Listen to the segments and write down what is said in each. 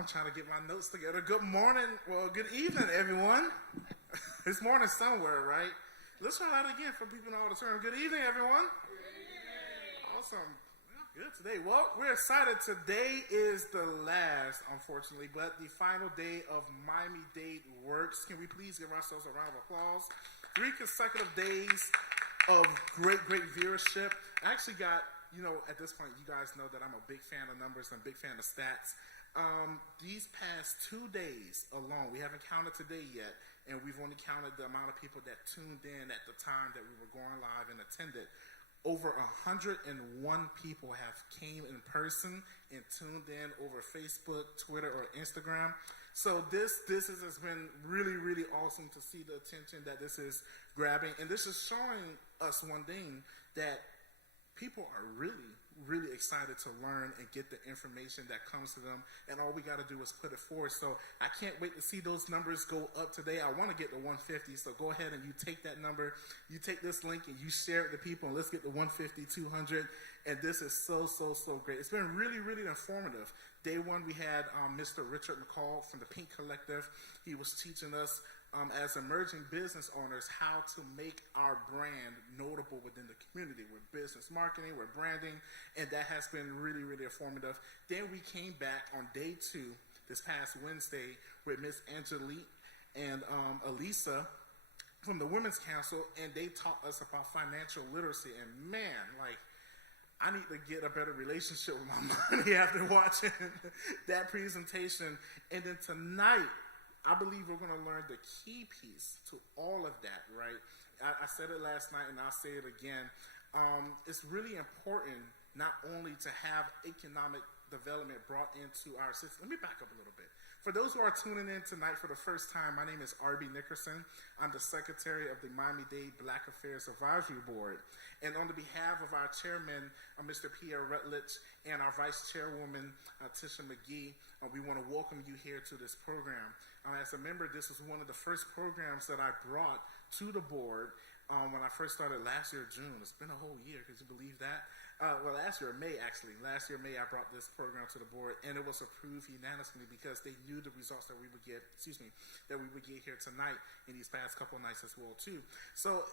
I'm trying to get my notes together. Good morning. Well, good evening, everyone. It's morning somewhere, right? Let's try that again for people in the auditorium. Good evening, everyone. Good evening. Awesome. Well, good today. Well, we're excited. Today is the last, unfortunately, but the final day of Miami Dade Works. Can we please give ourselves a round of applause? 3 consecutive days of great viewership. I actually got, at this point, you guys know that I'm a big fan of numbers and a big fan of stats. These past 2 days alone, we haven't counted today yet, and we've only counted the amount of people that tuned in at the time that we were going live and attended. Over 101 people have came in person and tuned in over Facebook, Twitter, or Instagram. So this has been really awesome to see the attention that this is grabbing, and this is showing us one thing, that people are really excited to learn and get the information that comes to them, and all we got to do is put it forward. So I can't wait to see those numbers go up today. I want to get to 150, so go ahead and you take that number, you take this link and you share it to people, and let's get to 150, 200, and this is so great. It's been really informative. Day one, we had Mr. Richard McCall from the Pink Collective. He was teaching us as emerging business owners how to make our brand notable within the community with business marketing, with branding, and that has been really informative. Then we came back on day 2 this past Wednesday with Miss Angelique and Elisa from the Women's Council, and they taught us about financial literacy. And man, I need to get a better relationship with my money after watching that presentation. And then tonight, I believe we're going to learn the key piece to all of that, right? I said it last night, and I'll say it again. It's really important not only to have economic development brought into our system. Let me back up a little bit. For those who are tuning in tonight for the first time, my name is R.B. Nickerson. I'm the secretary of the Miami-Dade Black Affairs Advisory Board. And on the behalf of our chairman, Mr. Pierre Rutledge, and our vice chairwoman, Tisha McGee, we want to welcome you here to this program. As a member, this was one of the first programs that I brought to the board when I first started last year, June. It's been a whole year. Could you believe that? Last year, May, actually. Last year, May, I brought this program to the board, and it was approved unanimously because they knew the results that we would get, that we would get here tonight and these past couple of nights as well, too. So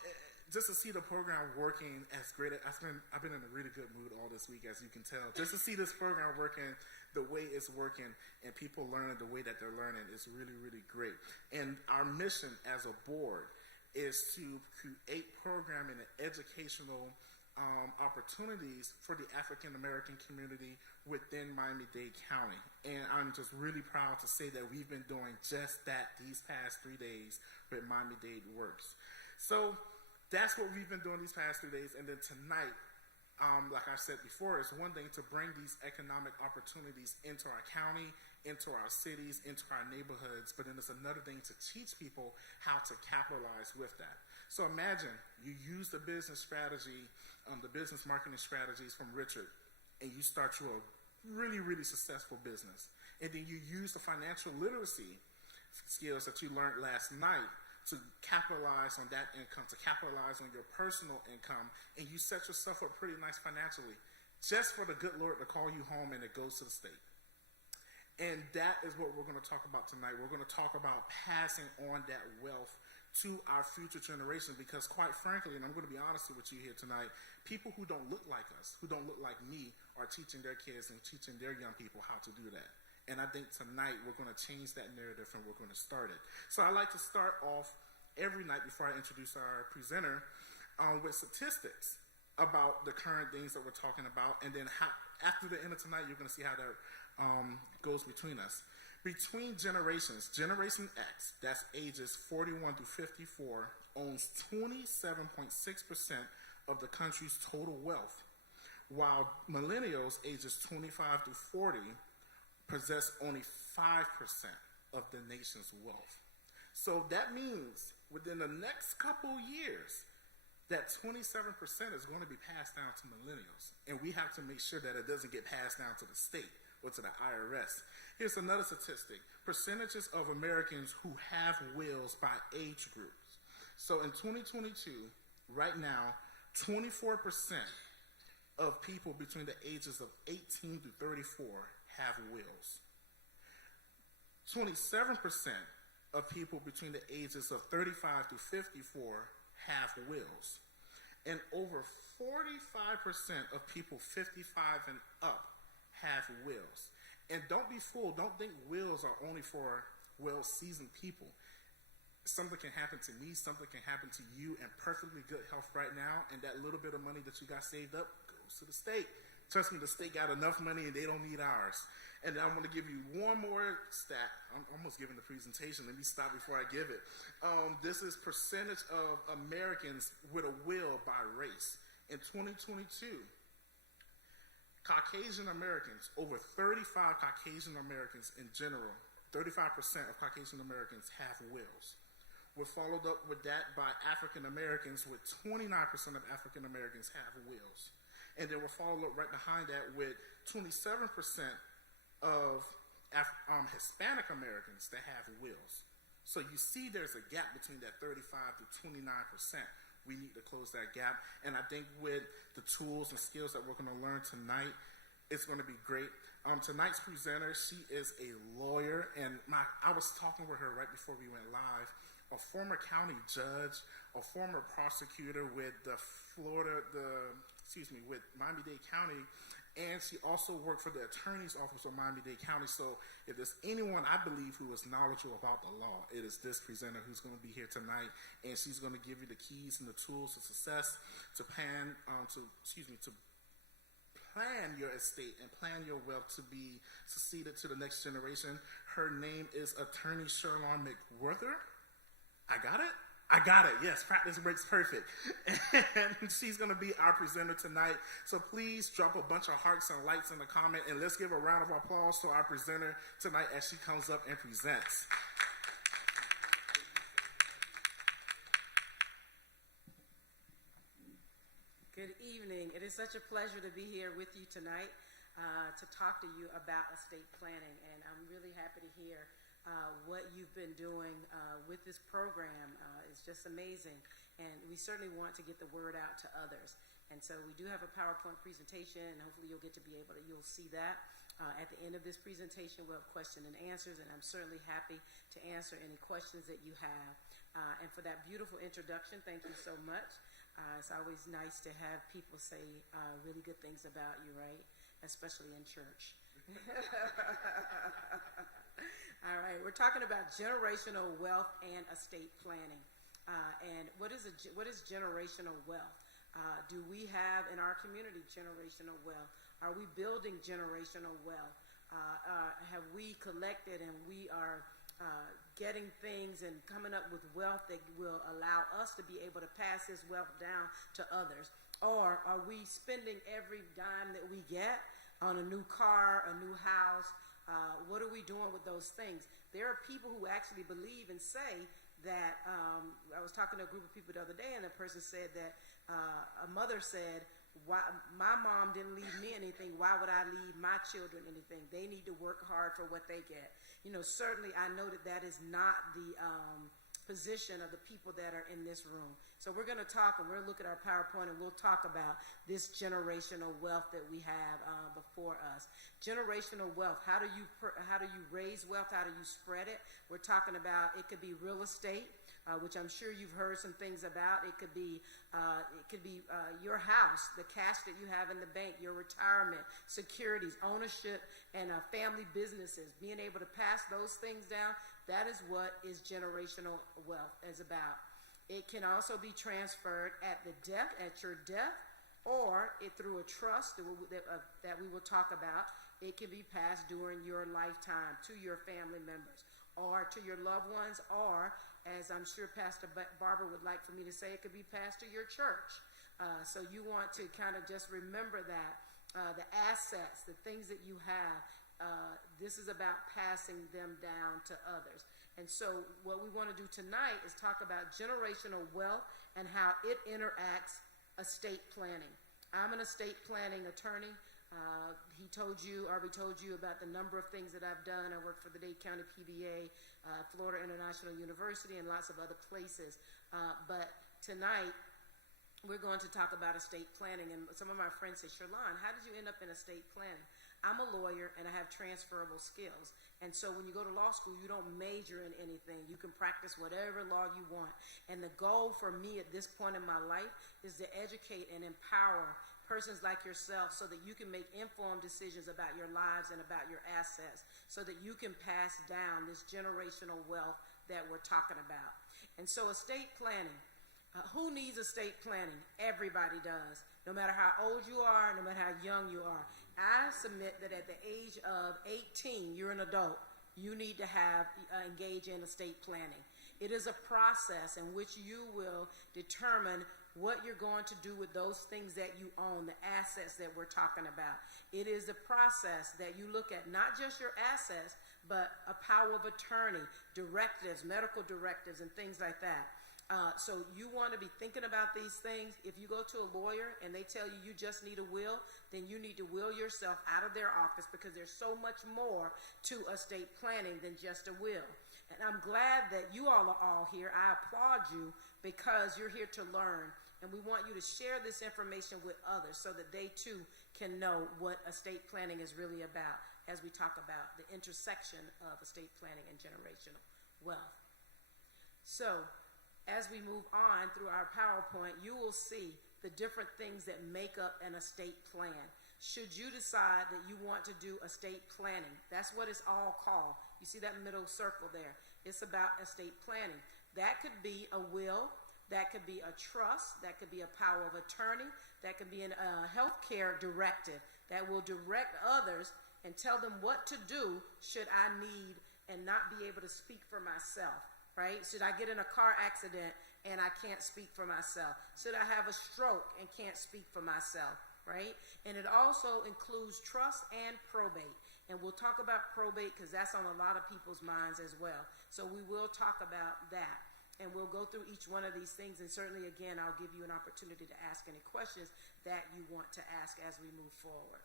just to see the program working as great, I've been in a really good mood all this week, as you can tell. Just to see this program working the way it's working and people learning the way that they're learning is really great. And our mission as a board is to create programming and educational opportunities for the African American community within Miami-Dade County. And I'm just really proud to say that we've been doing just that these past 3 days with Miami-Dade Works. So that's what we've been doing these past 3 days. And then tonight, like I said before, it's one thing to bring these economic opportunities into our county, into our cities, into our neighborhoods, but then it's another thing to teach people how to capitalize with that. So imagine you use the business strategy, the business marketing strategies from Richard, and you start you a really successful business. And then you use the financial literacy skills that you learned last night to capitalize on that income, to capitalize on your personal income, and you set yourself up pretty nice financially, just for the good Lord to call you home and it goes to the state. And that is what we're going to talk about tonight. We're going to talk about passing on that wealth to our future generations, because quite frankly, and I'm going to be honest with you here tonight, people who don't look like us, who don't look like me, are teaching their kids and teaching their young people how to do that. And I think tonight we're going to change that narrative and we're going to start it. So I like to start off every night before I introduce our presenter with statistics about the current things that we're talking about, and then after the end of tonight, you're going to see how that goes between us. Between generations, Generation X, that's ages 41 to 54, owns 27.6% of the country's total wealth, while millennials, ages 25 to 40, possess only 5% of the nation's wealth. So that means within the next couple years, that 27% is going to be passed down to millennials. And we have to make sure that it doesn't get passed down to the state or to the IRS. Here's another statistic. Percentages of Americans who have wills by age groups. So in 2022, right now, 24% of people between the ages of 18 to 34 have wills. 27% of people between the ages of 35 to 54 have wills. And over 45% of people 55 and up have wills. And don't be fooled. Don't think wills are only for well-seasoned people. Something can happen to me, something can happen to you in perfectly good health right now, and that little bit of money that you got saved up goes to the state. Trust me, the state got enough money and they don't need ours. And I'm going to give you one more stat. I'm almost giving the presentation. Let me stop before I give it. This is percentage of Americans with a will by race. In 2022, Caucasian Americans, over 35 Caucasian Americans in general, 35% of Caucasian Americans have wills. We're followed up with that by African Americans, with 29% of African Americans have wills. And then we're followed up right behind that with 27% of Hispanic Americans that have wills. So you see there's a gap between that 35 to 29%. We need to close that gap. And I think with the tools and skills that we're going to learn tonight, it's going to be great. Tonight's presenter, she is a lawyer, and I was talking with her right before we went live, a former county judge, a former prosecutor with with Miami-Dade County, and she also worked for the attorney's office of Miami-Dade County. So if there's anyone I believe who is knowledgeable about the law, it is this presenter who's going to be here tonight, and she's going to give you the keys and the tools to success to plan your estate and plan your wealth to be succeeded to the next generation. Her name is Attorney Sherlon McWhorter. I got it? I got it. Yes, practice makes perfect. And she's going to be our presenter tonight. So please drop a bunch of hearts and likes in the comment, and let's give a round of applause to our presenter tonight as she comes up and presents. Good evening. It is such a pleasure to be here with you tonight to talk to you about estate planning, and I'm really happy to hear what you've been doing with this program. It's just amazing, and we certainly want to get the word out to others. And so we do have a PowerPoint presentation, and hopefully you'll see that. At the end of this presentation, we'll have question and answers, and I'm certainly happy to answer any questions that you have. And for that beautiful introduction, thank you so much. It's always nice to have people say really good things about you, right? Especially in church. All right, we're talking about generational wealth and estate planning. And what is generational wealth? Do we have in our community generational wealth? Are we building generational wealth? Have we collected and we are getting things and coming up with wealth that will allow us to be able to pass this wealth down to others? Or are we spending every dime that we get on a new car, a new house? What are we doing with those things? There are people who actually believe and say that, I was talking to a group of people the other day, and a person said that a mother said, "Why, my mom didn't leave me anything, why would I leave my children anything? They need to work hard for what they get." Certainly I know that is not the position of the people that are in this room. So we're going to talk, and we're going to look at our PowerPoint, and we'll talk about this generational wealth that we have before us. Generational wealth, how do you raise wealth? How do you spread it? We're talking about, it could be real estate, which I'm sure you've heard some things about. It could be your house, the cash that you have in the bank, your retirement, securities, ownership, and family businesses. Being able to pass those things down, that is what is generational wealth is about. It can also be transferred at your death, or through a trust that we will talk about. It can be passed during your lifetime to your family members or to your loved ones, or, as I'm sure Pastor Barbara would like for me to say, it could be passed to your church. So you want to kind of just remember that the assets, the things that you have, this is about passing them down to others. And so what we want to do tonight is talk about generational wealth and how it interacts estate planning. I'm an estate planning attorney. We told you about the number of things that I've done. I work for the Dade County PBA, Florida International University, and lots of other places. But tonight, we're going to talk about estate planning. And some of my friends say, "Sherlon, how did you end up in estate planning?" I'm a lawyer and I have transferable skills. And so when you go to law school, you don't major in anything. You can practice whatever law you want. And the goal for me at this point in my life is to educate and empower persons like yourself so that you can make informed decisions about your lives and about your assets so that you can pass down this generational wealth that we're talking about. And so estate planning, who needs estate planning? Everybody does. No matter how old you are, no matter how young you are. I submit that at the age of 18, you're an adult. You need to have engage in estate planning. It is a process in which you will determine what you're going to do with those things that you own, the assets that we're talking about. It is a process that you look at not just your assets, but a power of attorney, directives, medical directives, and things like that. So you want to be thinking about these things. If you go to a lawyer and they tell you you just need a will, then you need to will yourself out of their office because there's so much more to estate planning than just a will. And I'm glad that you all are all here. I applaud you because you're here to learn. And we want you to share this information with others so that they too can know what estate planning is really about as we talk about the intersection of estate planning and generational wealth. So, as we move on through our PowerPoint, you will see the different things that make up an estate plan. Should you decide that you want to do estate planning, that's what it's all called. You see that middle circle there. It's about estate planning. That could be a will, that could be a trust, that could be a power of attorney, that could be a healthcare directive that will direct others and tell them what to do should I need and not be able to speak for myself. Right? Should I get in a car accident and I can't speak for myself? Should I have a stroke and can't speak for myself? Right? And it also includes trust and probate. And we'll talk about probate because that's on a lot of people's minds as well. So we will talk about that. And we'll go through each one of these things. And certainly, again, I'll give you an opportunity to ask any questions that you want to ask as we move forward.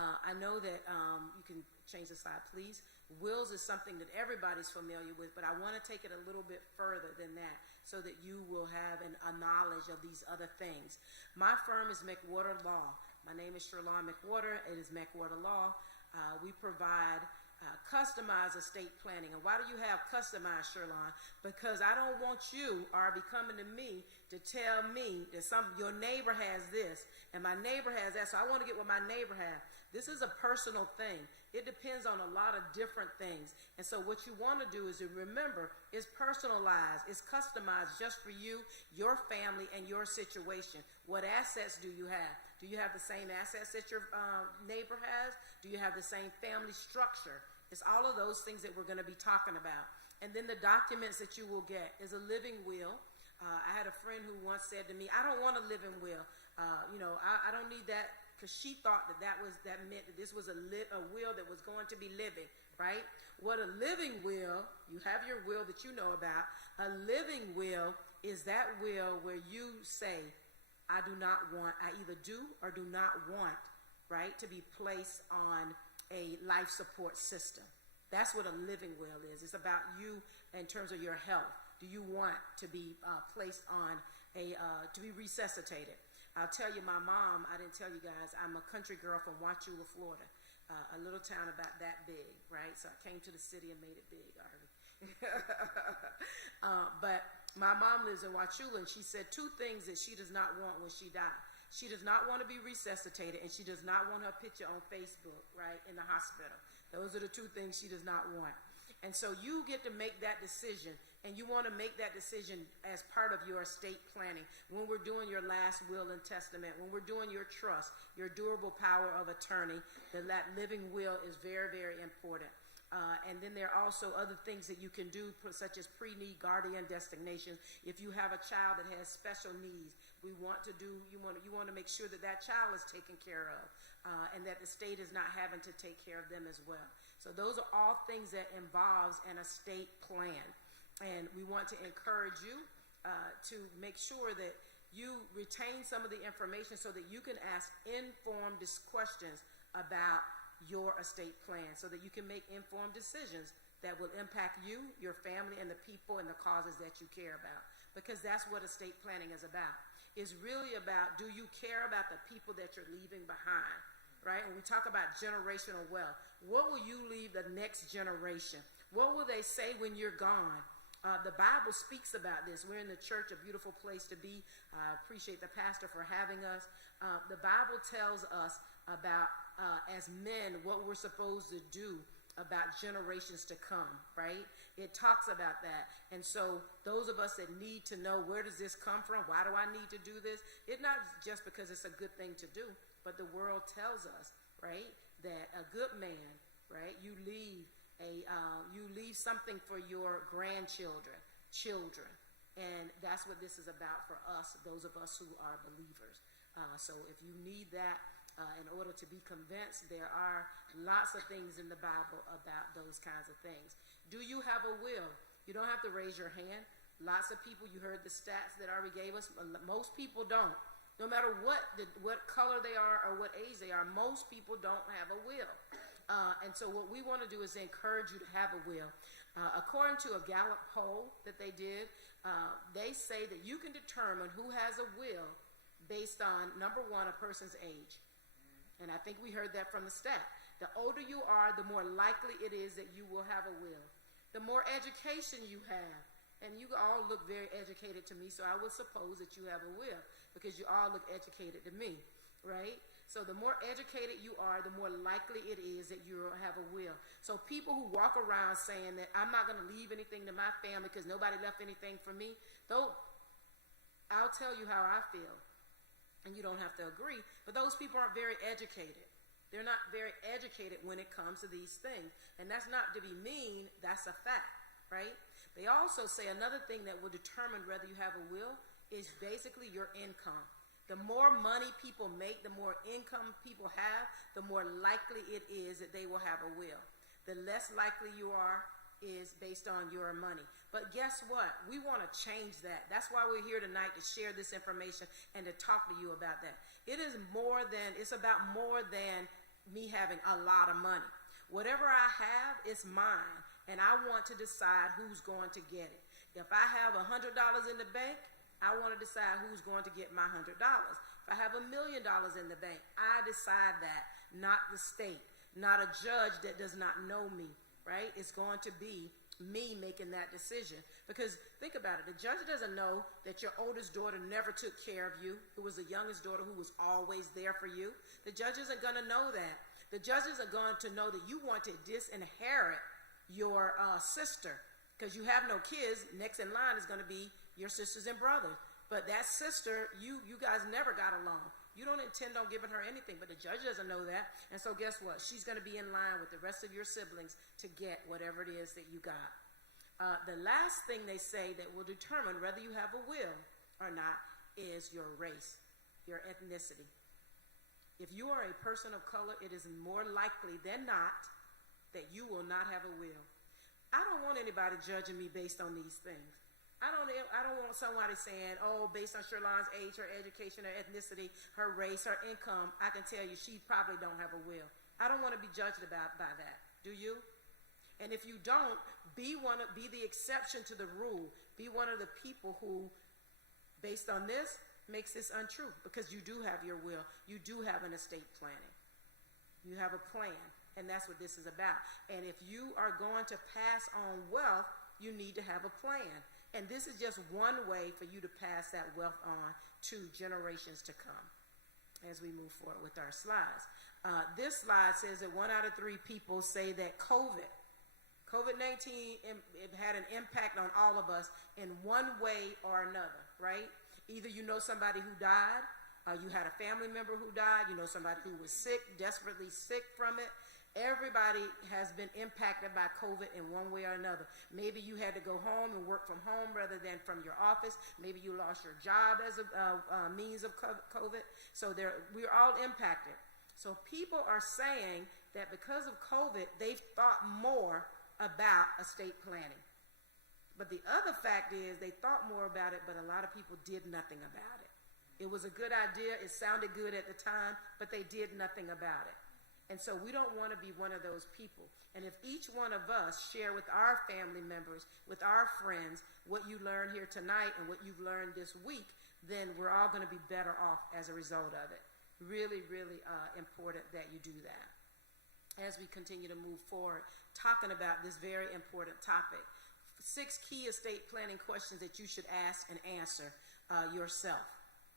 I know that you can change the slide, please. Wills is something that everybody's familiar with, but I want to take it a little bit further than that so that you will have a knowledge of these other things. My firm is McWhorter Law. My name is Sherlon McWhorter. It is McWhorter Law. We provide customized estate planning. And why do you have customized, Sherlon? Because I don't want you or be coming to me to tell me that your neighbor has this and my neighbor has that, so I want to get what my neighbor has. This is a personal thing. It depends on a lot of different things. And so what you want to do is to remember it's personalized, it's customized just for you, your family, and your situation. What assets do you have? Do you have the same assets that your neighbor has? Do you have the same family structure? It's all of those things that we're going to be talking about. And then the documents that you will get is a living will. I had a friend who once said to me, I don't want a living will. I don't need that, because she thought that meant that this was a will that was going to be living, right? What a living will, you have your will that you know about. A living will is that will where you say, I either do or do not want, right, to be placed on a life support system. That's what a living will is. It's about you in terms of your health. Do you want to be placed on to be resuscitated? I'll tell you, my mom, I didn't tell you guys, I'm a country girl from Wauchula, Florida, a little town about that big, right? So I came to the city and made it big already. But my mom lives in Wauchula, and she said two things that she does not want when she died. She does not want to be resuscitated, and she does not want her picture on Facebook, right, in the hospital. Those are the two things she does not want. And so you get to make that decision, and you want to make that decision as part of your estate planning. When we're doing your last will and testament, when we're doing your trust, your durable power of attorney, that living will is very, very important. And then there are also other things that you can do, such as pre-need guardian designations. If you have a child that has special needs, you want to make sure that that child is taken care of, and that the state is not having to take care of them as well. So those are all things that involves an estate plan. And we want to encourage you to make sure that you retain some of the information so that you can ask informed questions about your estate plan so that you can make informed decisions that will impact you, your family, and the people and the causes that you care about. Because that's what estate planning is about. It's really about, do you care about the people that you're leaving behind? right? And we talk about generational wealth. What will you leave the next generation? What will they say when you're gone? The Bible speaks about this. We're in the church, a beautiful place to be. I appreciate the pastor for having us. The Bible tells us about, as men, what we're supposed to do about generations to come, right? It talks about that. And so those of us that need to know, where does this come from? Why do I need to do this? It's not just because it's a good thing to do, but the world tells us, right, that a good man, right, you leave something for your grandchildren, children. And that's what this is about for us, those of us who are believers. So if you need that, in order to be convinced, there are lots of things in the Bible about those kinds of things. Do you have a will? You don't have to raise your hand. Lots of people, you heard the stats that Ari gave us, most people don't. No matter what color they are or what age they are, most people don't have a will. And so what we want to do is encourage you to have a will. According to a Gallup poll that they did, they say that you can determine who has a will based on, number one, a person's age. And I think we heard that from the stat. The older you are, the more likely it is that you will have a will. The more education you have, and you all look very educated to me, so I would suppose that you have a will, because you all look educated to me, right? So the more educated you are, the more likely it is that you will have a will. So people who walk around saying that I'm not going to leave anything to my family because nobody left anything for me, though I'll tell you how I feel. And you don't have to agree, but those people aren't very educated. They're not very educated when it comes to these things. And that's not to be mean, that's a fact, right? They also say another thing that will determine whether you have a will is basically your income. The more money people make, the more income people have, the more likely it is that they will have a will. The less likely you are is based on your money. But guess what? We want to change that. That's why we're here tonight, to share this information and to talk to you about that. It's about more than me having a lot of money. Whatever I have, it's mine, and I want to decide who's going to get it. If I have $100 in the bank, I want to decide who's going to get my $100. If I have $1 million in the bank, I decide that, not the state, not a judge that does not know me. Right? It's going to be me making that decision. Because think about it. The judge doesn't know that your oldest daughter never took care of you, who was the youngest daughter who was always there for you. The judge isn't going to know that. The judge isn't going to know that you want to disinherit your sister because you have no kids. Next in line is going to be your sisters and brothers. But that sister, you guys never got along. You don't intend on giving her anything, but the judge doesn't know that. And so guess what? She's going to be in line with the rest of your siblings to get whatever it is that you got. The last thing they say that will determine whether you have a will or not is your race, your ethnicity. If you are a person of color, it is more likely than not that you will not have a will. I don't want anybody judging me based on these things. I don't want somebody saying, oh, based on Sherlon's age, her education, her ethnicity, her race, her income, I can tell you she probably don't have a will. I don't want to be judged by that. Do you? And if you don't, be the exception to the rule. Be one of the people who, based on this, makes this untrue, because you do have your will. You do have an estate planning. You have a plan, and that's what this is about. And if you are going to pass on wealth, you need to have a plan. And this is just one way for you to pass that wealth on to generations to come as we move forward with our slides. This slide says that 1 out of 3 people say that COVID-19 it had an impact on all of us in one way or another, right? Either you know somebody who died, you had a family member who died, you know somebody who was sick, desperately sick from it. Everybody has been impacted by COVID in one way or another. Maybe you had to go home and work from home rather than from your office. Maybe you lost your job as a means of COVID. So we're all impacted. So people are saying that because of COVID, they've thought more about estate planning. But the other fact is they thought more about it, but a lot of people did nothing about it. It was a good idea. It sounded good at the time, but they did nothing about it. And so we don't want to be one of those people. And if each one of us share with our family members, with our friends, what you learned here tonight and what you've learned this week, then we're all going to be better off as a result of it. Really, really important that you do that. As we continue to move forward, talking about this very important topic, 6 key estate planning questions that you should ask and answer yourself.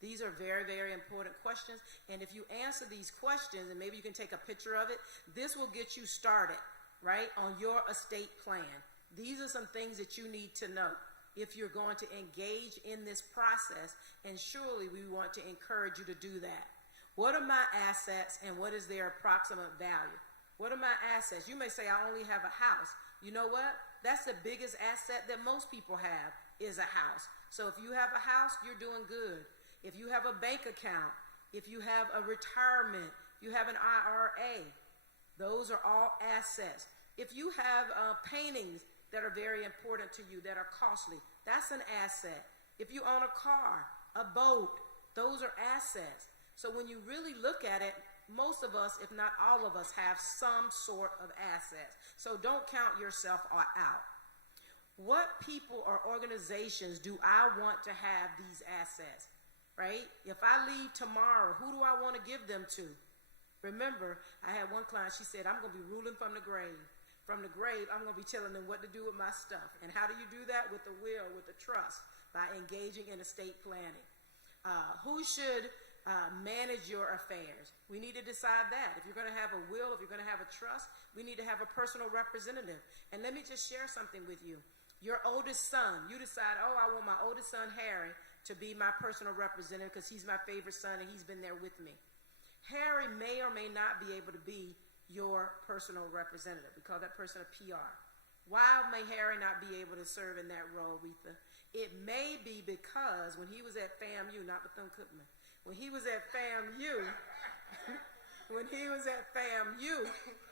These are very, very important questions, and if you answer these questions, and maybe you can take a picture of it, this will get you started, right, on your estate plan. These are some things that you need to know if you're going to engage in this process, and surely we want to encourage you to do that. What are my assets and what is their approximate value? What are my assets? You may say, I only have a house. You know what? That's the biggest asset that most people have is a house. So if you have a house, you're doing good. If you have a bank account, if you have a retirement, you have an IRA, those are all assets. If you have paintings that are very important to you, that are costly, that's an asset. If you own a car, a boat, those are assets. So when you really look at it, most of us, if not all of us, have some sort of assets. So don't count yourself out. What people or organizations do I want to have these assets, right? If I leave tomorrow, who do I want to give them to? Remember, I had one client, she said, I'm going to be ruling from the grave. From the grave, I'm going to be telling them what to do with my stuff. And how do you do that? With the will, with the trust, by engaging in estate planning. Who should manage your affairs? We need to decide that. If you're going to have a will, if you're going to have a trust, we need to have a personal representative. And let me just share something with you. Your oldest son, you decide, oh, I want my oldest son, Harry, to be my personal representative because he's my favorite son and he's been there with me. Harry may or may not be able to be your personal representative. We call that person a PR. Why may Harry not be able to serve in that role, Retha? It may be because when he was at FAMU, not Bethune-Cookman, when he was at FAMU,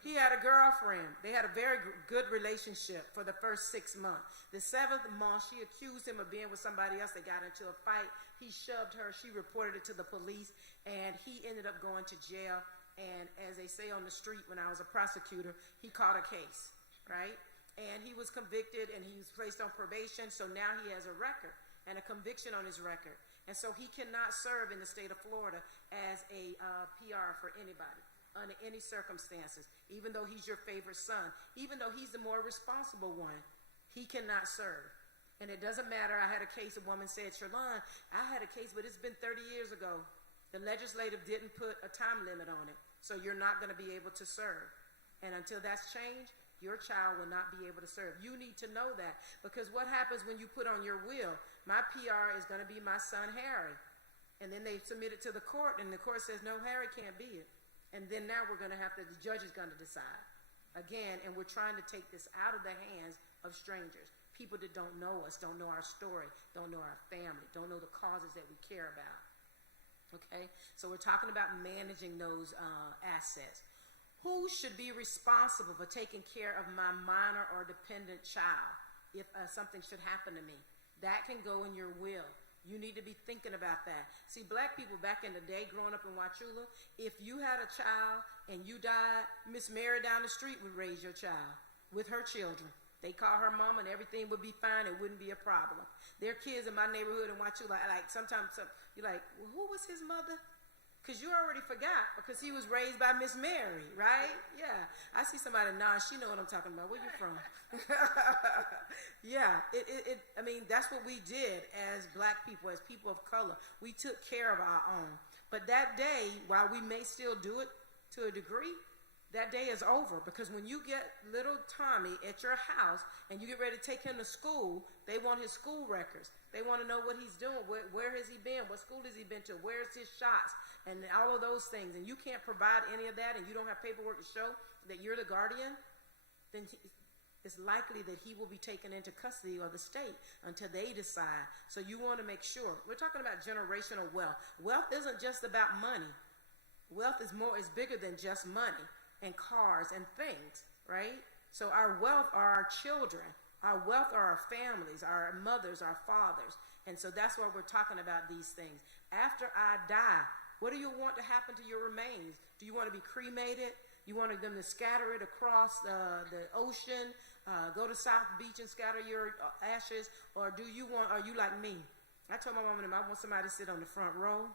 he had a girlfriend. They had a very good relationship for the first 6 months. The 7th month, she accused him of being with somebody else. They got into a fight. He shoved her. She reported it to the police, and he ended up going to jail. And as they say on the street when I was a prosecutor, he caught a case, right? And he was convicted, and he was placed on probation, so now he has a record and a conviction on his record. And so he cannot serve in the state of Florida as a PR for anybody, under any circumstances, even though he's your favorite son, even though he's the more responsible one, he cannot serve. And it doesn't matter. I had a case, a woman said, Sherlon, I had a case, but it's been 30 years ago. The legislative didn't put a time limit on it, so you're not going to be able to serve. And until that's changed, your child will not be able to serve. You need to know that, because what happens when you put on your will, my PR is going to be my son, Harry. And then they submit it to the court, and the court says, no, Harry can't be it. And then now we're going to have to, the judge is going to decide. Again, and we're trying to take this out of the hands of strangers. People that don't know us, don't know our story, don't know our family, don't know the causes that we care about. Okay, so we're talking about managing those assets. Who should be responsible for taking care of my minor or dependent child if something should happen to me? That can go in your will. You need to be thinking about that. See, black people back in the day growing up in Wauchula, if you had a child and you died, Miss Mary down the street would raise your child with her children. They call her mama and everything would be fine. It wouldn't be a problem. There are kids in my neighborhood in Wauchula, like sometimes you're like, well, who was his mother? Because you already forgot, because he was raised by Miss Mary, right? Yeah. I see somebody now, she know what I'm talking about. Where you from? Yeah. I mean, that's what we did as black people, as people of color. We took care of our own. But that day, while we may still do it to a degree, that day is over, because when you get little Tommy at your house and you get ready to take him to school, they want his school records. They want to know what he's doing, where has he been, what school has he been to, where's his shots, and all of those things. And you can't provide any of that, and you don't have paperwork to show that you're the guardian, then it's likely that he will be taken into custody of the state until they decide. So you want to make sure. We're talking about generational wealth. Wealth isn't just about money. Wealth is bigger than just money and cars and things, right? So our wealth are our children. Our wealth are our families, our mothers, our fathers. And so that's why we're talking about these things. After I die, what do you want to happen to your remains? Do you want to be cremated? You want them to scatter it across the ocean, go to South Beach and scatter your ashes? Or are you like me? I told my mom and them, I want somebody to sit on the front row.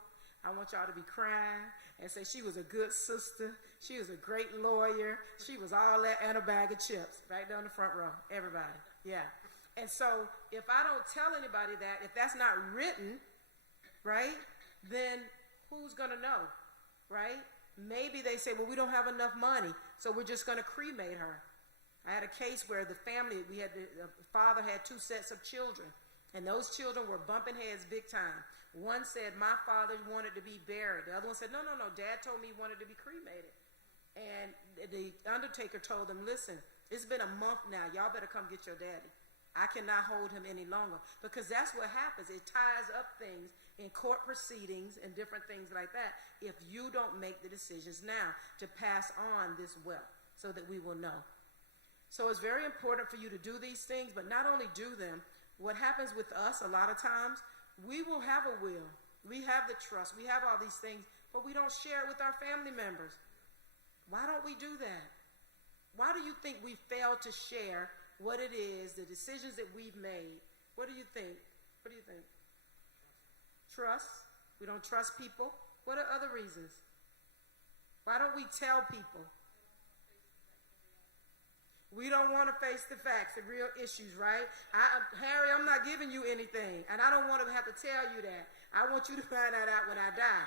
I want y'all to be crying and say she was a good sister. She was a great lawyer. She was all that and a bag of chips right down the front row. Everybody. Yeah. And so if I don't tell anybody that, if that's not written, right, then who's going to know, right? Maybe they say, well, we don't have enough money, so we're just going to cremate her. I had a case where the family, the father had 2 sets of children, and those children were bumping heads big time. One said, my father wanted to be buried. The other one said, no, Dad told me he wanted to be cremated. And the undertaker told them, listen, it's been a month now. Y'all better come get your daddy. I cannot hold him any longer. Because that's what happens. It ties up things in court proceedings and different things like that if you don't make the decisions now to pass on this wealth so that we will know. So it's very important for you to do these things, but not only do them. What happens with us a lot of times, we will have a will. We have the trust. We have all these things, but we don't share it with our family members. Why don't we do that? Why do you think we fail to share what it is, the decisions that we've made? What do you think? What do you think? Trust. We don't trust people. What are other reasons? Why don't we tell people? We don't want to face the facts, the real issues, right? Harry, I'm not giving you anything, and I don't want to have to tell you that. I want you to find that out when I die.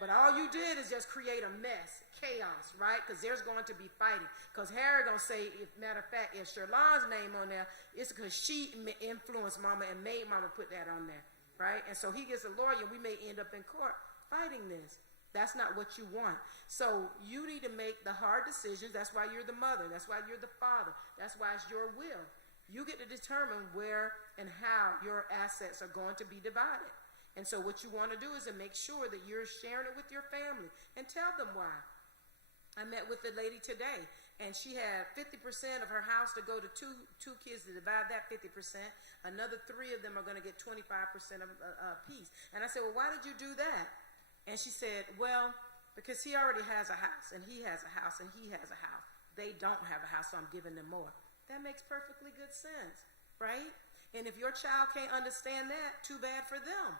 But all you did is just create a mess, chaos, right? Because there's going to be fighting. Because Harry going to say, matter of fact, if Sherlon's name on there, it's because she influenced Mama and made Mama put that on there, right? And so he gets a lawyer, and we may end up in court fighting this. That's not what you want. So you need to make the hard decisions. That's why you're the mother. That's why you're the father. That's why it's your will. You get to determine where and how your assets are going to be divided. And so what you want to do is to make sure that you're sharing it with your family and tell them why. I met with a lady today, and she had 50% of her house to go to two kids to divide that 50%. Another 3 of them are going to get 25% of a piece. And I said, well, why did you do that? And she said, well, because he already has a house, and he has a house, and he has a house. They don't have a house, so I'm giving them more. That makes perfectly good sense, right? And if your child can't understand that, too bad for them.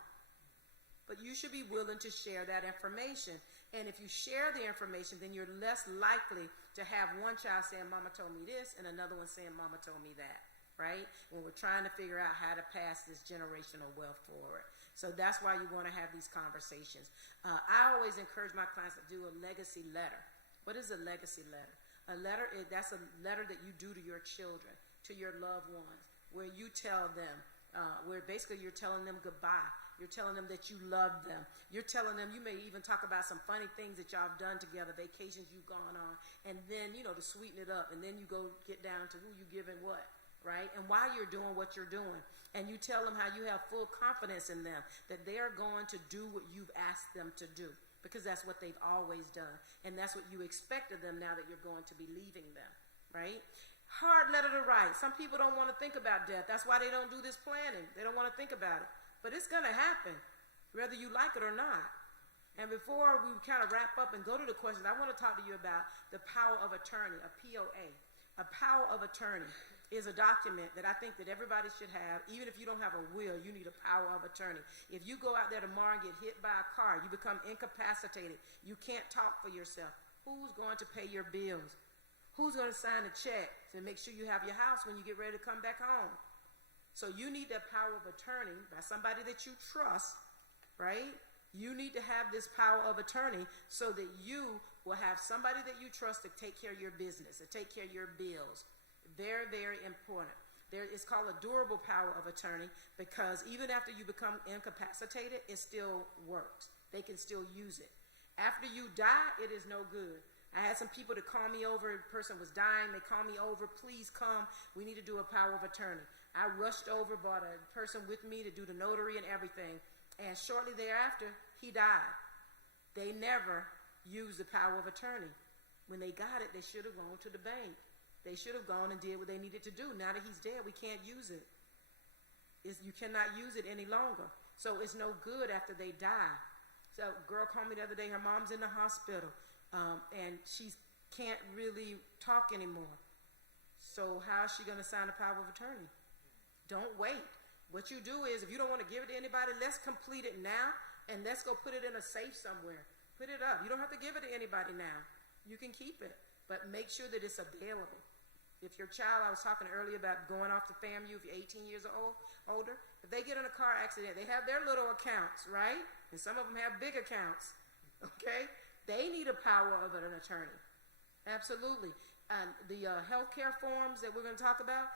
But you should be willing to share that information. And if you share the information, then you're less likely to have one child saying, Mama told me this, and another one saying, Mama told me that, right? When we're trying to figure out how to pass this generational wealth forward. So that's why you want to have these conversations. I always encourage my clients to do a legacy letter. What is a legacy letter? A letter, that's a letter that you do to your children, to your loved ones, where you tell them, where basically you're telling them goodbye. You're telling them that you love them. You're telling them, you may even talk about some funny things that y'all have done together, vacations you've gone on, and then, to sweeten it up, and then you go get down to who you giving what, right? And why you're doing what you're doing. And you tell them how you have full confidence in them, that they are going to do what you've asked them to do, because that's what they've always done. And that's what you expect of them now that you're going to be leaving them, right? Hard letter to write. Some people don't want to think about death. That's why they don't do this planning. They don't want to think about it. But it's going to happen, whether you like it or not. And before we kind of wrap up and go to the questions, I want to talk to you about the power of attorney, a POA. A power of attorney is a document that I think that everybody should have. Even if you don't have a will, you need a power of attorney. If you go out there tomorrow and get hit by a car, you become incapacitated, you can't talk for yourself, who's going to pay your bills? Who's going to sign a check to make sure you have your house when you get ready to come back home? So you need that power of attorney by somebody that you trust, right? You need to have this power of attorney so that you will have somebody that you trust to take care of your business, to take care of your bills. Very, very important. It's called a durable power of attorney because even after you become incapacitated, it still works. They can still use it. After you die, it is no good. I had some people to call me over. A person was dying. They called me over. Please come. We need to do a power of attorney. I rushed over, brought a person with me to do the notary and everything. And shortly thereafter, he died. They never used the power of attorney. When they got it, they should have gone to the bank. They should have gone and did what they needed to do. Now that he's dead, we can't use it. You cannot use it any longer. So it's no good after they die. So a girl called me the other day. Her mom's in the hospital, and she can't really talk anymore. So how is she going to sign a power of attorney? Don't wait. What you do is, if you don't want to give it to anybody, let's complete it now. And let's go put it in a safe somewhere. Put it up. You don't have to give it to anybody now. You can keep it, but make sure that it's available. If your child, I was talking earlier about going off to FAMU, if you're 18 years old, older, if they get in a car accident, they have their little accounts, right? And some of them have big accounts, okay? They need a power of an attorney. Absolutely. And the healthcare forms that we're going to talk about,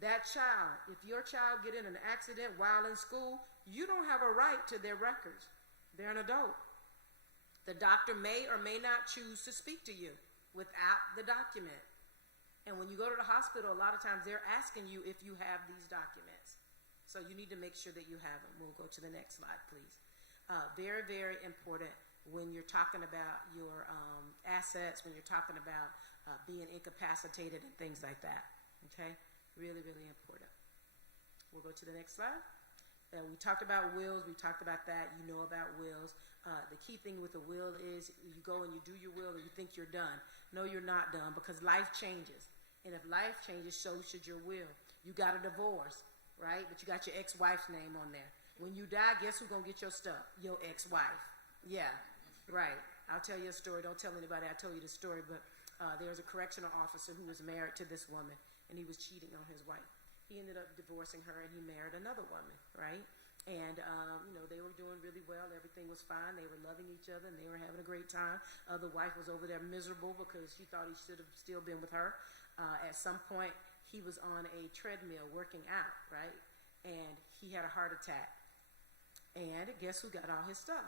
that child, if your child get in an accident while in school, you don't have a right to their records. They're an adult. The doctor may or may not choose to speak to you without the document. And when you go to the hospital, a lot of times they're asking you if you have these documents. So you need to make sure that you have them. We'll go to the next slide, please. Very, very important when you're talking about your assets, when you're talking about being incapacitated and things like that. Okay? Really, really important. We'll go to the next slide. We talked about wills. We talked about that. You know about wills. The key thing with a will is you go and you do your will and you think you're done. No, you're not done, because life changes. And if life changes, so should your will. You got a divorce, right? But you got your ex-wife's name on there. When you die, guess who's going to get your stuff? Your ex-wife. Yeah, right. I'll tell you a story. Don't tell anybody I told you the story, but there's a correctional officer who was married to this woman, and he was cheating on his wife. He ended up divorcing her, and he married another woman, right? And, they were doing really well. Everything was fine. They were loving each other, and they were having a great time. The wife was over there miserable because she thought he should have still been with her. At some point, he was on a treadmill working out, right? And he had a heart attack. And guess who got all his stuff?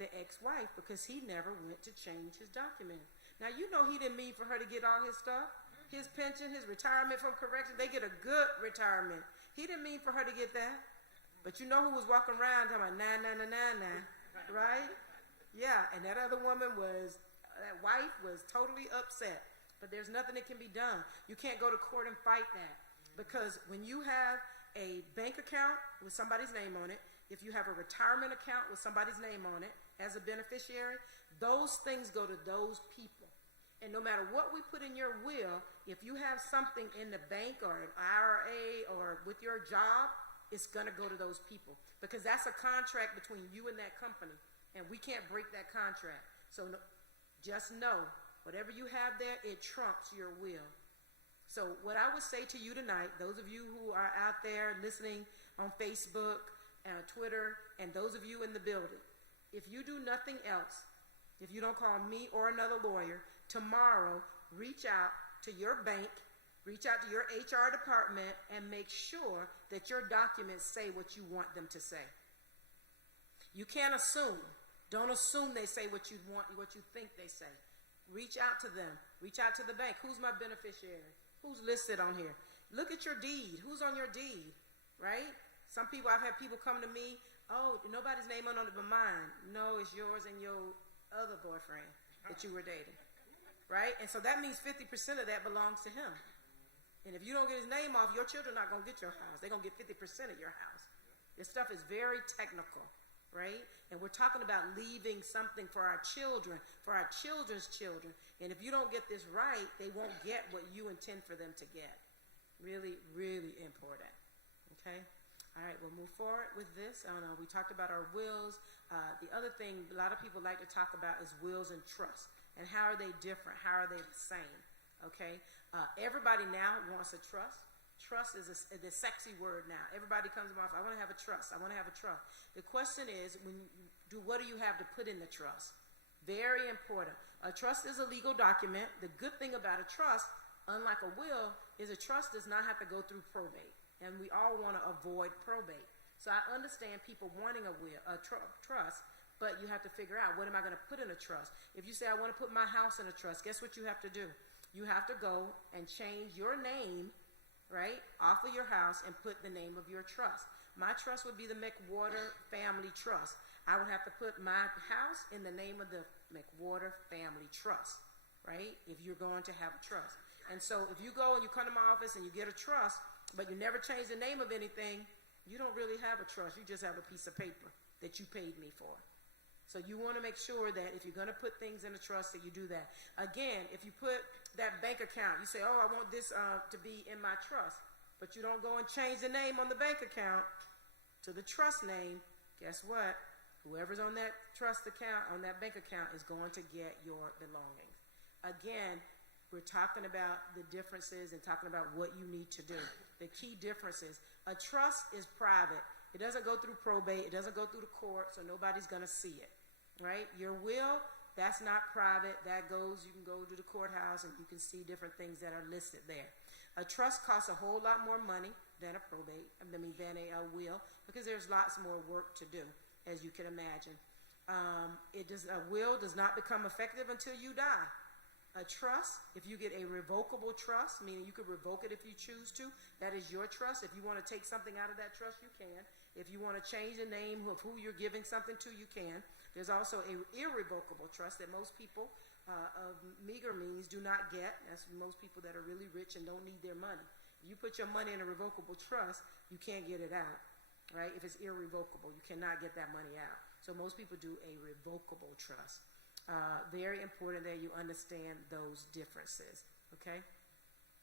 The ex-wife, because he never went to change his document. Now, you know he didn't mean for her to get all his stuff. His pension, his retirement from correction, they get a good retirement. He didn't mean for her to get that. But you know who was walking around talking about 999, right? Yeah, and that other woman that wife was totally upset. But there's nothing that can be done. You can't go to court and fight that. Because when you have a bank account with somebody's name on it, if you have a retirement account with somebody's name on it as a beneficiary, those things go to those people. And no matter what we put in your will, if you have something in the bank or an IRA or with your job, it's going to go to those people. Because that's a contract between you and that company. And we can't break that contract. So just know, whatever you have there, it trumps your will. So what I would say to you tonight, those of you who are out there listening on Facebook, Twitter, and those of you in the building, if you do nothing else, if you don't call me or another lawyer, tomorrow, reach out to your bank, reach out to your HR department, and make sure that your documents say what you want them to say. You can't assume. Don't assume they say what you want, what you think they say. Reach out to them. Reach out to the bank. Who's my beneficiary? Who's listed on here? Look at your deed. Who's on your deed, right? Some people, I've had people come to me, oh, nobody's name on it but mine. No, it's yours and your other boyfriend that you were dating, right? And so that means 50% of that belongs to him. And if you don't get his name off, your children are not going to get your house. They're going to get 50% of your house. This stuff is very technical, right? And we're talking about leaving something for our children, for our children's children. And if you don't get this right, they won't get what you intend for them to get. Really, really important, okay? All right, we'll move forward with this. We talked about our wills. The other thing a lot of people like to talk about is wills and trusts. And how are they different? How are they the same? Okay? Everybody now wants a trust. Trust is the sexy word now. Everybody comes off, I want to have a trust. I want to have a trust. The question is, what do you have to put in the trust? Very important. A trust is a legal document. The good thing about a trust, unlike a will, is a trust does not have to go through probate. And we all want to avoid probate. So I understand people wanting a trust, but you have to figure out, what am I going to put in a trust? If you say, I want to put my house in a trust, guess what you have to do? You have to go and change your name, right, off of your house and put the name of your trust. My trust would be the McWhorter Family Trust. I would have to put my house in the name of the McWhorter Family Trust, right, if you're going to have a trust. And so if you go and you come to my office and you get a trust, but you never change the name of anything, you don't really have a trust. You just have a piece of paper that you paid me for. So you want to make sure that if you're going to put things in a trust, that you do that. Again, if you put that bank account, you say, oh, I want this to be in my trust, but you don't go and change the name on the bank account to the trust name, guess what? Whoever's on that trust account, on that bank account, is going to get your belongings. Again, we're talking about the differences and talking about what you need to do. The key differences: a trust is private. It doesn't go through probate. It doesn't go through the court, so nobody's going to see it, right? Your will, that's not private. That goes, you can go to the courthouse and you can see different things that are listed there. A trust costs a whole lot more money than a probate, than a will, because there's lots more work to do, as you can imagine. A will does not become effective until you die. A trust, if you get a revocable trust, meaning you could revoke it if you choose to, that is your trust. If you want to take something out of that trust, you can. If you want to change the name of who you're giving something to, you can. There's also an irrevocable trust that most people of meager means do not get. That's most people that are really rich and don't need their money. You put your money in a revocable trust, you can't get it out, right? If it's irrevocable, you cannot get that money out. So most people do a revocable trust. Very important that you understand those differences, okay?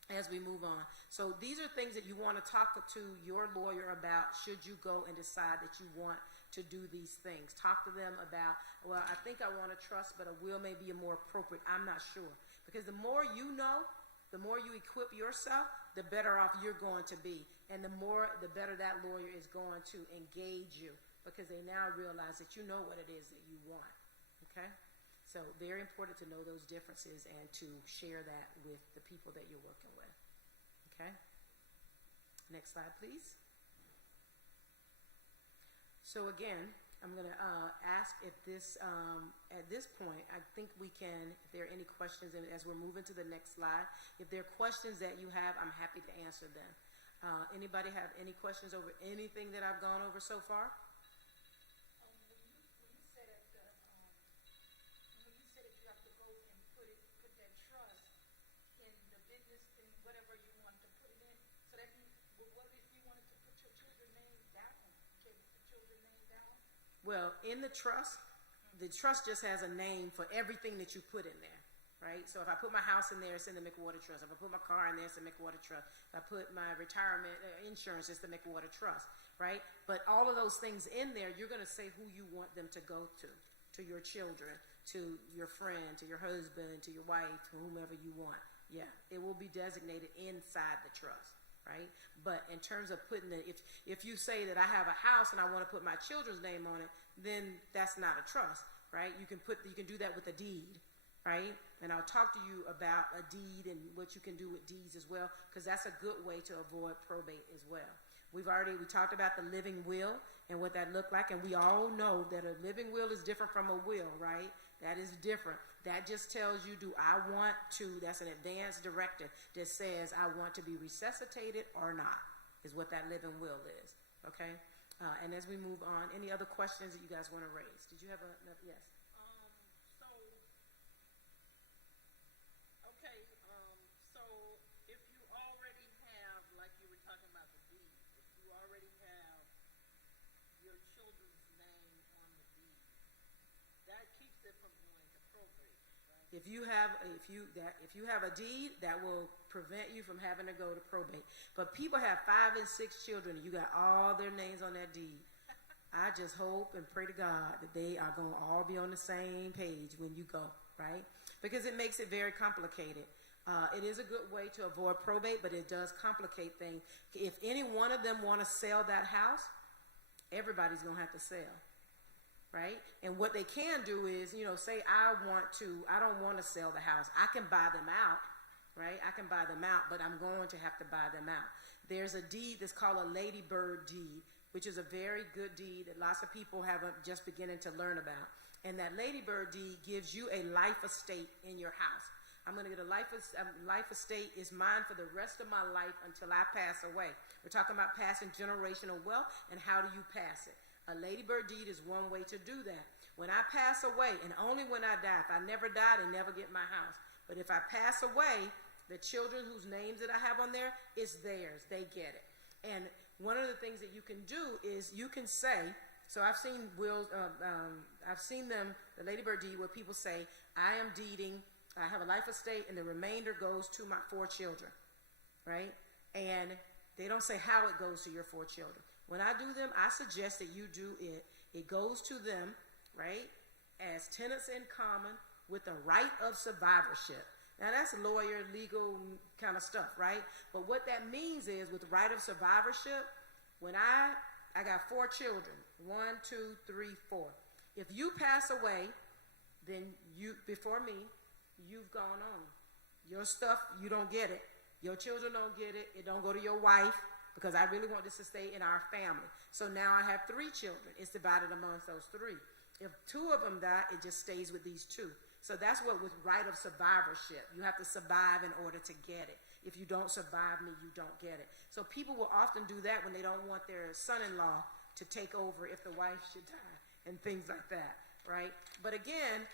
As we move on. So these are things that you want to talk to your lawyer about should you go and decide that you want to do these things. Talk to them about, well, I think I want to trust, but a will may be more appropriate. I'm not sure. Because the more you know, the more you equip yourself, the better off you're going to be. And the better that lawyer is going to engage you, because they now realize that you know what it is that you want, okay? So very important to know those differences and to share that with the people that you're working with, okay? Next slide, please. So again, I'm going to ask if this, at this point, I think we can, if there are any questions, and as we're moving to the next slide, if there are questions that you have, I'm happy to answer them. Anybody have any questions over anything that I've gone over so far? Well, in the trust just has a name for everything that you put in there, right? So if I put my house in there, it's in the McWater Trust. If I put my car in there, it's the McWater Trust. If I put my retirement insurance, it's the McWater Trust, right? But all of those things in there, you're going to say who you want them to go to your children, to your friend, to your husband, to your wife, to whomever you want. Yeah, it will be designated inside the trust. Right? But in terms of putting if you say that I have a house and I want to put my children's name on it, then that's not a trust, right? You can do that with a deed, right? And I'll talk to you about a deed and what you can do with deeds as well, because that's a good way to avoid probate as well. We talked about the living will and what that looked like, and we all know that a living will is different from a will, right? That is different. That just tells you, that's an advance directive that says I want to be resuscitated or not, is what that living will is, okay? And as we move on, any other questions that you guys want to raise? Did you have yes? So if you already have, like you were talking about the deed, if you already have your children's name on the deed, that keeps it from going to probate, right? If you have a deed, that will prevent you from having to go to probate. But people have 5 and 6 children, and you got all their names on that deed. I just hope and pray to God that they are going to all be on the same page when you go, right? Because it makes it very complicated. It is a good way to avoid probate, but it does complicate things. If any one of them want to sell that house, everybody's going to have to sell, right? And what they can do is, say I don't want to sell the house. I can buy them out, right? I can buy them out, but I'm going to have to buy them out. There's a deed that's called a ladybird deed, which is a very good deed that lots of people have just beginning to learn about. And that ladybird deed gives you a life estate in your house. I'm going to get a life estate is mine for the rest of my life until I pass away. We're talking about passing generational wealth, and how do you pass it? A ladybird deed is one way to do that. When I pass away, and only when I die, if I never die, they never get my house. But if I pass away, the children whose names that I have on there, it's theirs. They get it. And one of the things that you can do is you can say, so I've seen wills, I've seen them, the ladybird deed, where people say, I am deeding, I have a life estate, and the remainder goes to my 4 children, right? And they don't say how it goes to your 4 children. When I do them, I suggest that you do it It goes to them, right, as tenants in common with the right of survivorship. Now that's lawyer, legal kind of stuff, right? But what that means is with the right of survivorship, when I got 4 children, 1, 2, 3, 4. If you pass away, then before me, you've gone on. Your stuff, you don't get it. Your children don't get it. It don't go to your wife because I really want this to stay in our family. So now I have 3 children. It's divided amongst those 3. If 2 of them die, it just stays with these 2. So that's what with right of survivorship. You have to survive in order to get it. If you don't survive me, you don't get it. So people will often do that when they don't want their son-in-law to take over if the wife should die and things like that, right? But again,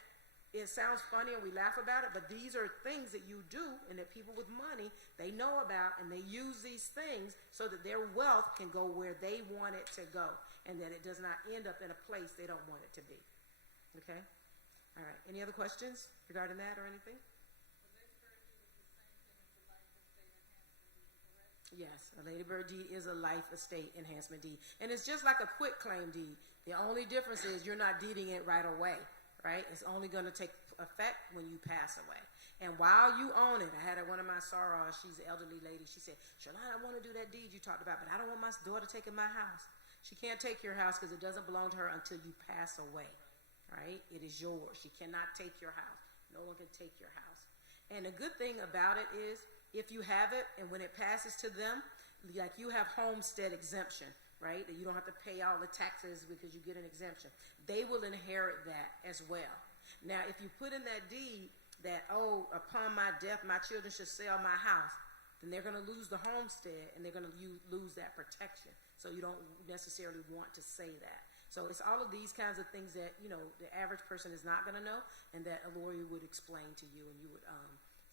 it sounds funny and we laugh about it, but these are things that you do and that people with money, they know about, and they use these things so that their wealth can go where they want it to go and that it does not end up in a place they don't want it to be. Okay? All right. Any other questions regarding that or anything? Yes, a Lady Bird deed is a life estate enhancement deed. And it's just like a quit claim deed. The only difference is you're not deeding it right away, right? It's only going to take effect when you pass away. And while you own it, I had one of my sorors, she's an elderly lady, she said, Shalane, I want to do that deed you talked about, but I don't want my daughter taking my house. She can't take your house because it doesn't belong to her until you pass away, right? It is yours. She cannot take your house. No one can take your house. And the good thing about it is, if you have it and when it passes to them, like you have homestead exemption, right? That you don't have to pay all the taxes because you get an exemption. They will inherit that as well. Now, if you put in that deed that, oh, upon my death, my children should sell my house, then they're going to lose the homestead and they're going to lose that protection. So you don't necessarily want to say that. So it's all of these kinds of things that, you know, the average person is not going to know and that a lawyer would explain to you and you would,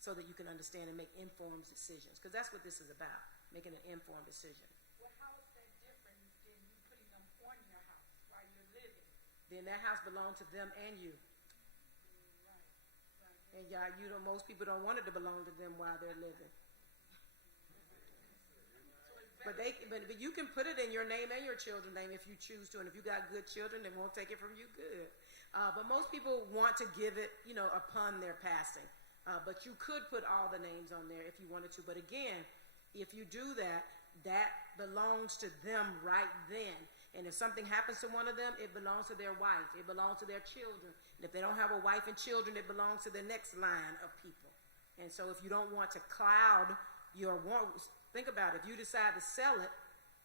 so that you can understand and make informed decisions. Because that's what this is about, making an informed decision. Well, how is that different than you putting them on your house while you're living? Then that house belonged to them and you. Right. And you know, most people don't want it to belong to them while they're living. But you can put it in your name and your children's name if you choose to. And if you got good children, they won't take it from you. Good. But most people want to give it, you know, upon their passing. But you could put all the names on there if you wanted to. But again, if you do that, that belongs to them right then. And if something happens to one of them, it belongs to their wife. It belongs to their children. And if they don't have a wife and children, it belongs to the next line of people. And so if you don't want to cloud your think about it. If you decide to sell it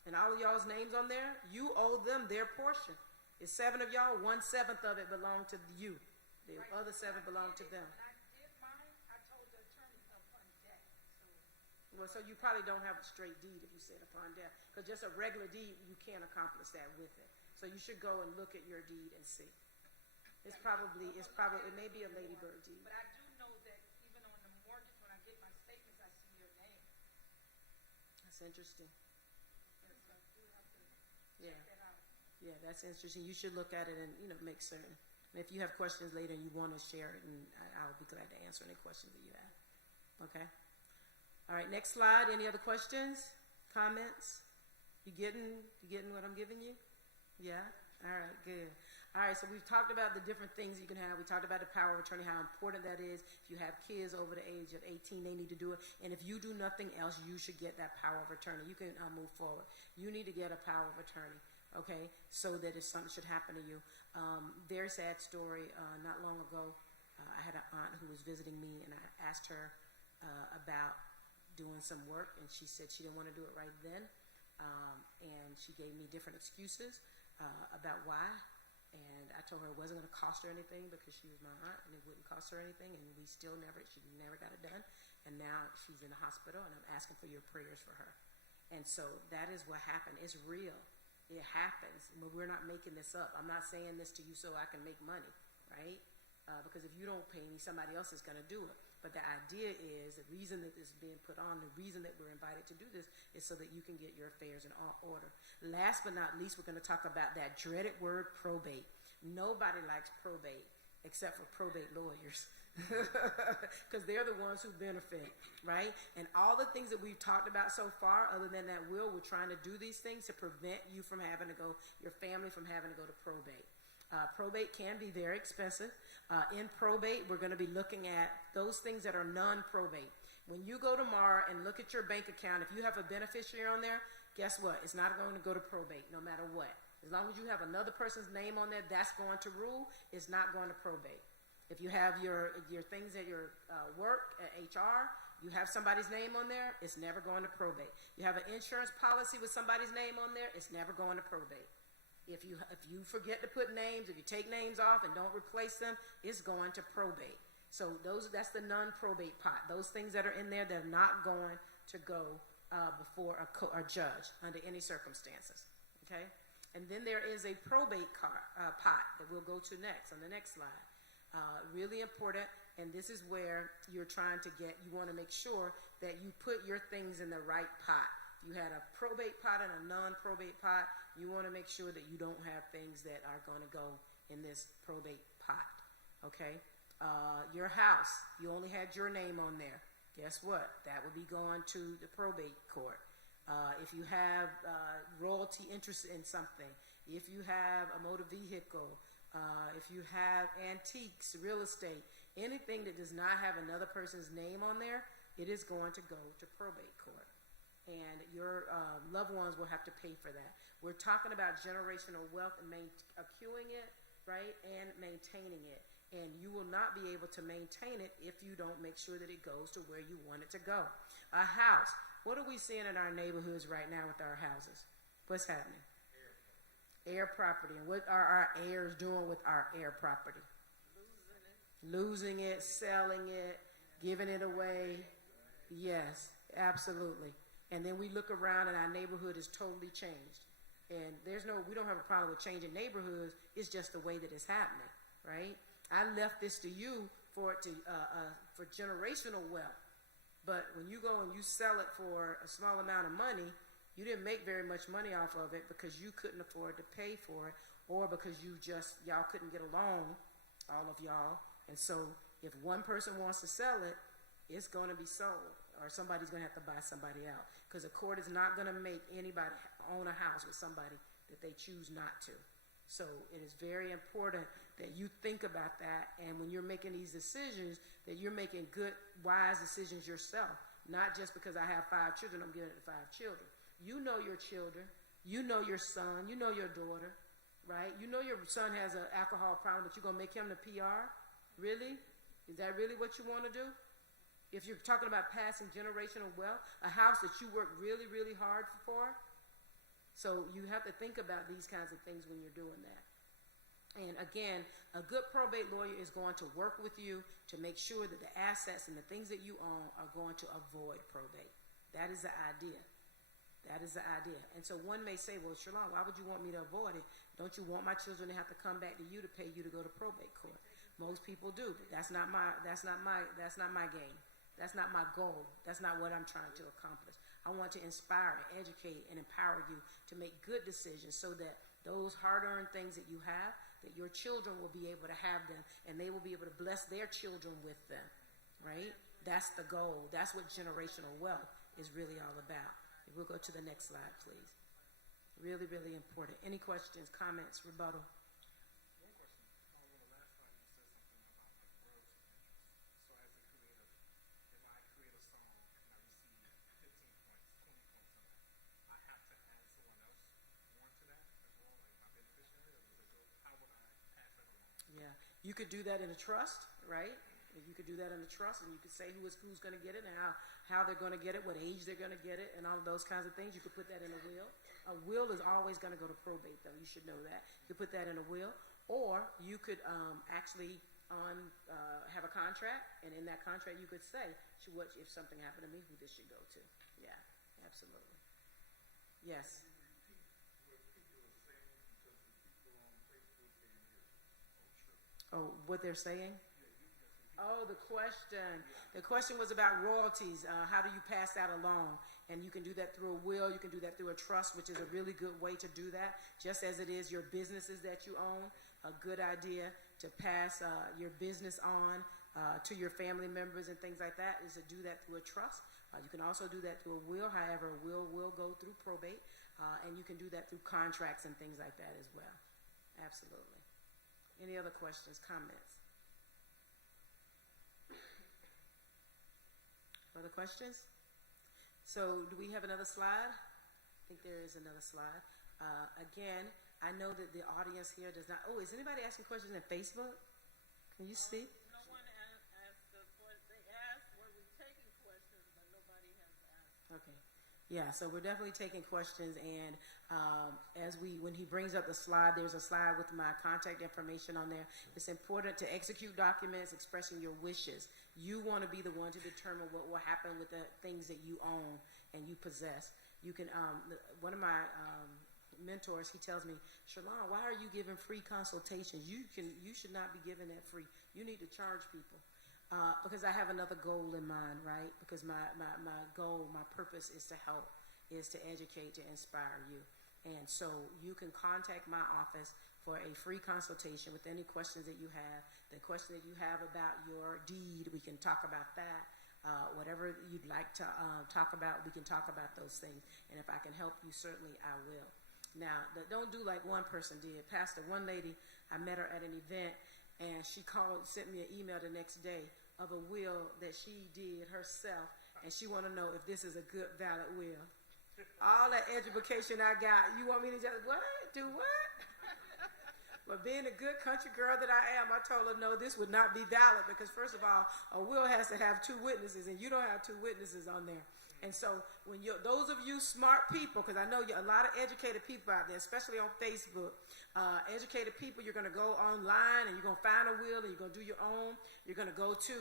and all of y'all's names on there, you owe them their portion. It's 7 of y'all, 1/7 of it belonged to you. The other 7 belong to them. Well, so you probably don't have a straight deed if you said upon death, because just a regular deed, you can't accomplish that with it. So you should go and look at your deed and see. It may be a Lady Bird deed. But I do know that even on the mortgage, when I get my statements, I see your name. That's interesting. Yes, I do have to Yeah. check that out. Yeah, that's interesting. You should look at it and, you know, make certain. And if you have questions later and you want to share it, and I'll be glad to answer any questions that you have. Okay? All right, next slide. Any other questions, comments? You getting what I'm giving you? Yeah? All right, good. All right, so we've talked about the different things you can have. We talked about the power of attorney, how important that is. If you have kids over the age of 18, they need to do it. And if you do nothing else, you should get that power of attorney. You can move forward. You need to get a power of attorney, okay, so that if something should happen to you. Very sad story. Not long ago, I had an aunt who was visiting me, and I asked her about doing some work, and she said she didn't want to do it right then, and she gave me different excuses about why, and I told her it wasn't going to cost her anything because she was my aunt, and it wouldn't cost her anything, and she never got it done, and now she's in the hospital, and I'm asking for your prayers for her. And so that is what happened. It's real. It happens, but we're not making this up. I'm not saying this to you so I can make money, right? Because if you don't pay me, somebody else is going to do it. But the idea is, the reason that this is being put on, the reason that we're invited to do this is so that you can get your affairs in order. Last but not least, we're going to talk about that dreaded word, probate. Nobody likes probate except for probate lawyers. because they're the ones who benefit, right? And all the things that we've talked about so far, other than that will, we're trying to do these things to prevent you from having to go, your family from having to go to probate. Probate can be very expensive. In probate, we're going to be looking at those things that are non-probate. When you go tomorrow and look at your bank account, if you have a beneficiary on there, guess what? It's not going to go to probate no matter what. As long as you have another person's name on there, that's going to rule. It's not going to probate. If you have your things at your work, at HR, you have somebody's name on there, it's never going to probate. You have an insurance policy with somebody's name on there, it's never going to probate. If you forget to put names, if you take names off and don't replace them, it's going to probate. So that's the non-probate pot. Those things that are in there, they're not going to go before a judge under any circumstances. Okay? And then there is a probate pot that we'll go to next on the next slide. Really important, and this is where you're trying to you want to make sure that you put your things in the right pot. You had a probate pot and a non-probate pot. You want to make sure that you don't have things that are going to go in this probate pot. Okay? Your house, you only had your name on there. Guess what? That would be going to the probate court. If you have royalty interest in something, if you have a motor vehicle, if you have antiques, real estate, anything that does not have another person's name on there, it is going to go to probate court. And your loved ones will have to pay for that. We're talking about generational wealth and accruing it, right, and maintaining it. And you will not be able to maintain it if you don't make sure that it goes to where you want it to go. A house. What are we seeing in our neighborhoods right now with our houses? What's happening? Air property. And what are our heirs doing with our air property? Losing it, selling it, giving it away. Yes, absolutely. And then we look around and our neighborhood is totally changed. And we don't have a problem with changing neighborhoods. It's just the way that it's happening, right? I left this to you for generational wealth. But when you go and you sell it for a small amount of money, you didn't make very much money off of it because you couldn't afford to pay for it, or because y'all couldn't get along, all of y'all. And so if one person wants to sell it, it's going to be sold, or somebody's going to have to buy somebody out, because a court is not going to make anybody own a house with somebody that they choose not to. So it is very important that you think about that, and when you're making these decisions, that you're making good, wise decisions yourself, not just because I have 5 children, I'm giving it to 5 children. You know your children, you know your son, you know your daughter, right? You know your son has an alcohol problem, but you're going to make him the PR? Really? Is that really what you want to do? If you're talking about passing generational wealth, a house that you work really, really hard for. So you have to think about these kinds of things when you're doing that. And again, a good probate lawyer is going to work with you to make sure that the assets and the things that you own are going to avoid probate. That is the idea. That is the idea. And so one may say, well, Shalon, why would you want me to avoid it? Don't you want my children to have to come back to you to pay you to go to probate court? Most people do, but that's not my game. That's not my goal. That's not what I'm trying to accomplish. I want to inspire and educate and empower you to make good decisions so that those hard-earned things that you have, that your children will be able to have them, and they will be able to bless their children with them, right? That's the goal. That's what generational wealth is really all about. We'll go to the next slide, please. Really, really important. Any questions, comments, rebuttal? One question. On the last slide, you said something about like royalty interest. So as a creator, if I create a song and I receive 15 points, 20 points on that, I have to add someone else more to that as well, like my beneficiary, or does it go, how would I pass that along? Yeah, you could do that in a trust, right? You could do that in a trust, and you could say who's going to get it and how they're going to get it, what age they're going to get it, and all of those kinds of things. You could put that in a will. A will is always going to go to probate, though. You should know that. You could put that in a will, or you could actually have a contract, and in that contract you could say, if something happened to me, who this should go to. Yeah, absolutely. Yes. Oh, what they're saying? Oh, the question. The question was about royalties. How do you pass that along? And you can do that through a will. You can do that through a trust, which is a really good way to do that. Just as it is your businesses that you own, a good idea to pass your business on. to your family members and things like that is to do that through a trust. You can also do that through a will. However, a will go through probate, and you can do that through contracts and things like that as well. Absolutely. Any other questions, comments? Other questions? So do we have another slide? I think there is another slide. Again, I know that the audience here does not. Oh, is anybody asking questions on Facebook? Can you see? No one asked the question. They asked, were we taking questions, but nobody has asked. Okay. Yeah, so we're definitely taking questions, and when he brings up the slide, there's a slide with my contact information on there. It's important to execute documents expressing your wishes. You want to be the one to determine what will happen with the things that you own and you possess. You can, one of my mentors, he tells me, Shalon, why are you giving free consultations? You should not be giving that free. You need to charge people. Because I have another goal in mind, right? Because my goal, my purpose is to help, is to educate, to inspire you. And so you can contact my office for a free consultation with any questions that you have. The question that you have about your deed, we can talk about that. Whatever you'd like to talk about, we can talk about those things. And if I can help you, certainly I will. Now, don't do like one person did. Pastor, one lady, I met her at an event, and she sent me an email the next day of a will that she did herself, and she want to know if this is a good, valid will. All that education I got, you want me to just, what? Do what? But being a good country girl that I am, I told her, no, this would not be valid, because first of all, a will has to have 2 witnesses, and you don't have 2 witnesses on there. And so when those of you smart people, because I know a lot of educated people out there, especially on Facebook, educated people, you're going to go online and you're going to find a will and you're going to do your own. You're going to go to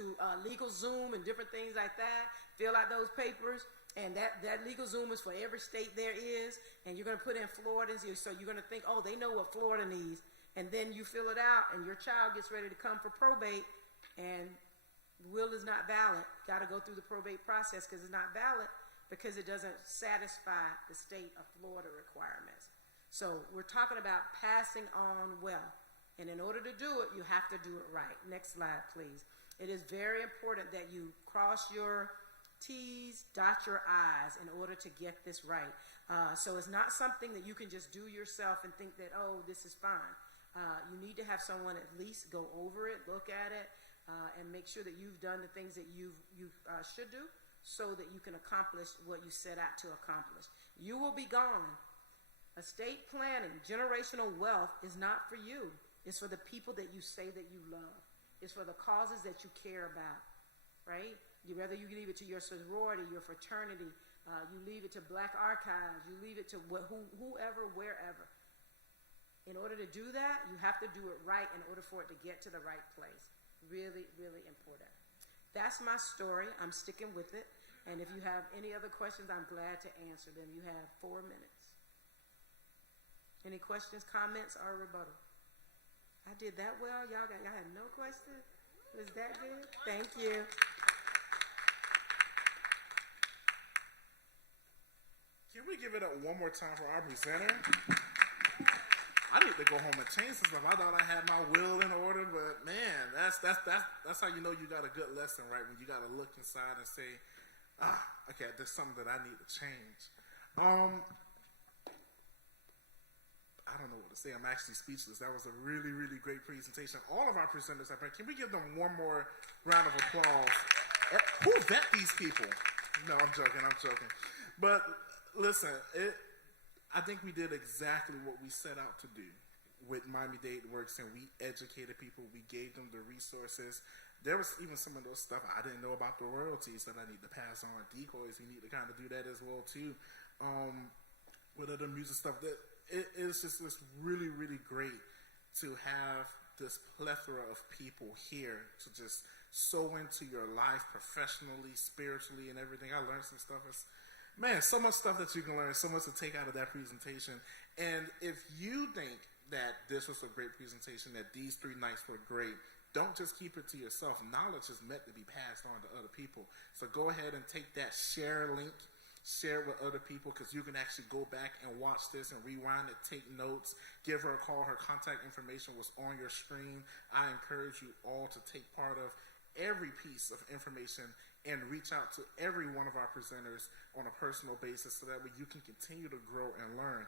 LegalZoom and different things like that, fill out those papers, and that LegalZoom is for every state there is, and you're going to put in Florida, so you're going to think, oh, they know what Florida needs, and then you fill it out and your child gets ready to come for probate, and will is not valid. Got to go through the probate process because it's not valid because it doesn't satisfy the state of Florida requirements. So we're talking about passing on wealth. And in order to do it, you have to do it right. Next slide, please. It is very important that you cross your T's, dot your I's in order to get this right. So it's not something that you can just do yourself and think that, oh, this is fine. You need to have someone at least go over it, look at it, and make sure that you've done the things that you should do so that you can accomplish what you set out to accomplish. You will be gone. Estate planning, generational wealth is not for you. It's for the people that you say that you love. It's for the causes that you care about, right? Whether you leave it to your sorority, your fraternity, you leave it to Black Archives, you leave it to whoever, wherever. In order to do that, you have to do it right in order for it to get to the right place. Really, really important. That's my story. I'm sticking with it. And if you have any other questions, I'm glad to answer them. You have 4 minutes. Any questions, comments, or rebuttal? I did that well? Y'all had no questions? Was that good? Thank you. Can we give it up one more time for our presenter? I need to go home and change some stuff. I thought I had my will in order, but man, that's how you know you got a good lesson, right? When you got to look inside and say, okay, there's something that I need to change. I don't know what to say. I'm actually speechless. That was a really, really great presentation. All of our presenters, can we give them one more round of applause? Who vet these people? No, I'm joking. But listen, I think we did exactly what we set out to do with Miami Dade Works, and we educated people. We gave them the resources. There was even some of those stuff I didn't know about, the royalties that I need to pass on. Decoys, we need to kind of do that as well too. With other music stuff, that it's just really, really great to have this plethora of people here to just sow into your life professionally, spiritually, and everything. I learned some stuff. Man, so much stuff that you can learn, so much to take out of that presentation. And if you think that this was a great presentation, that these 3 nights were great, don't just keep it to yourself. Knowledge is meant to be passed on to other people. So go ahead and take that share link, share it with other people, because you can actually go back and watch this and rewind it, take notes, give her a call. Her contact information was on your screen. I encourage you all to take part of every piece of information and reach out to every one of our presenters on a personal basis so that way you can continue to grow and learn.